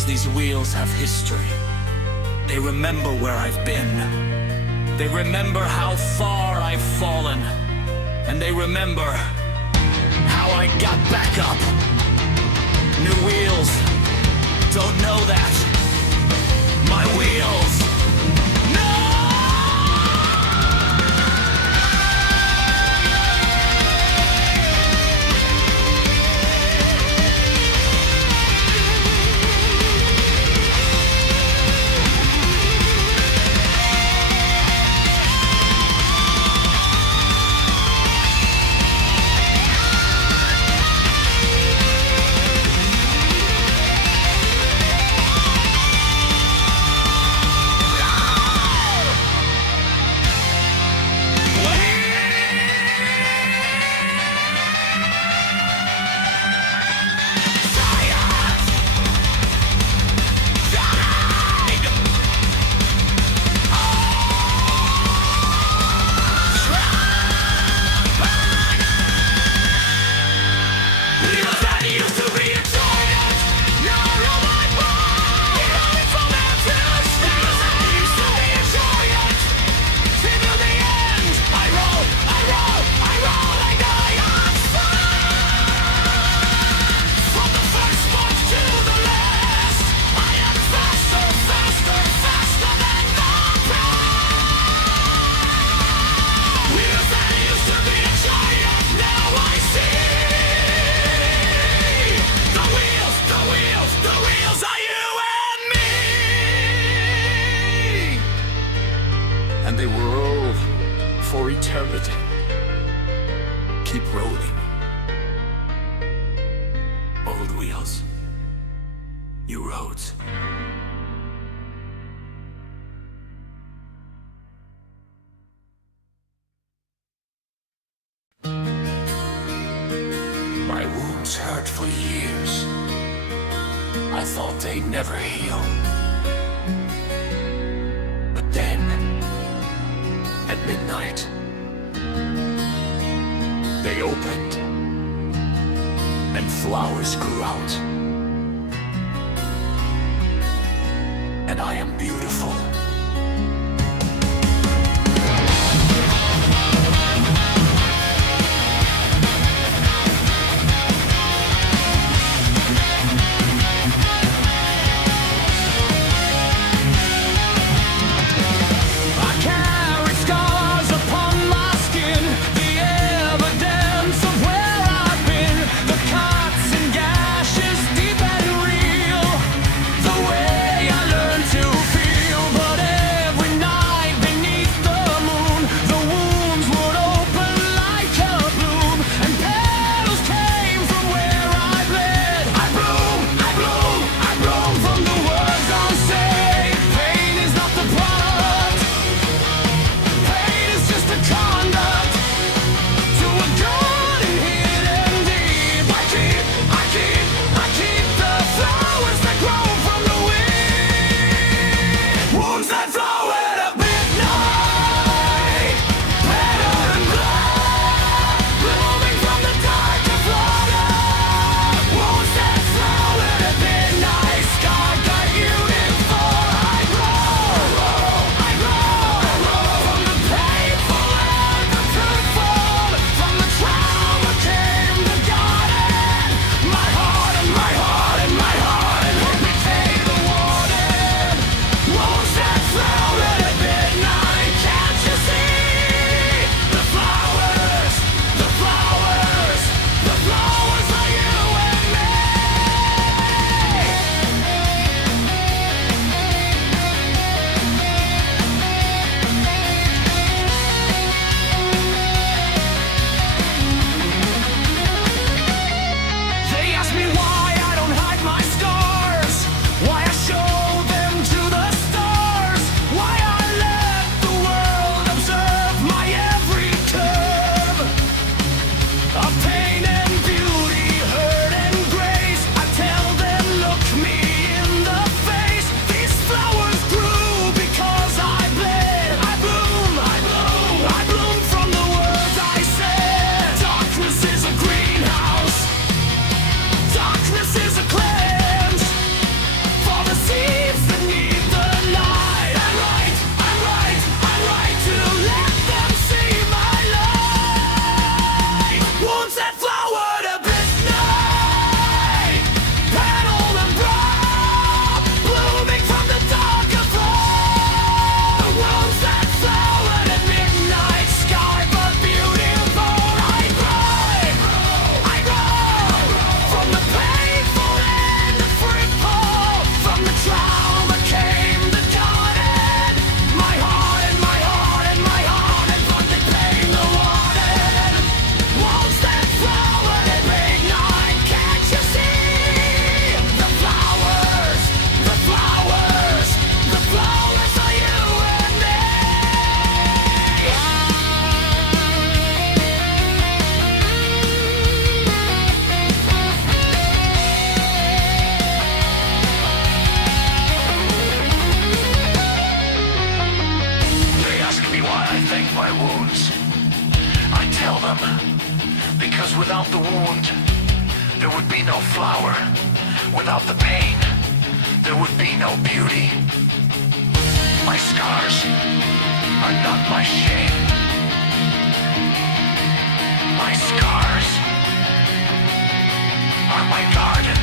These wheels have history. They remember where I've been. They remember how far I've fallen. And they remember how I got back up. New wheels don't know that. My wheels You roads. My wounds hurt for years. I thought they'd never heal. But then, at midnight, they opened, and flowers grew out. And I am beautiful. Because without the wound, there would be no flower. Without the pain, there would be no beauty. My scars are not my shame. My scars are my garden.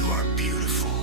You are beautiful.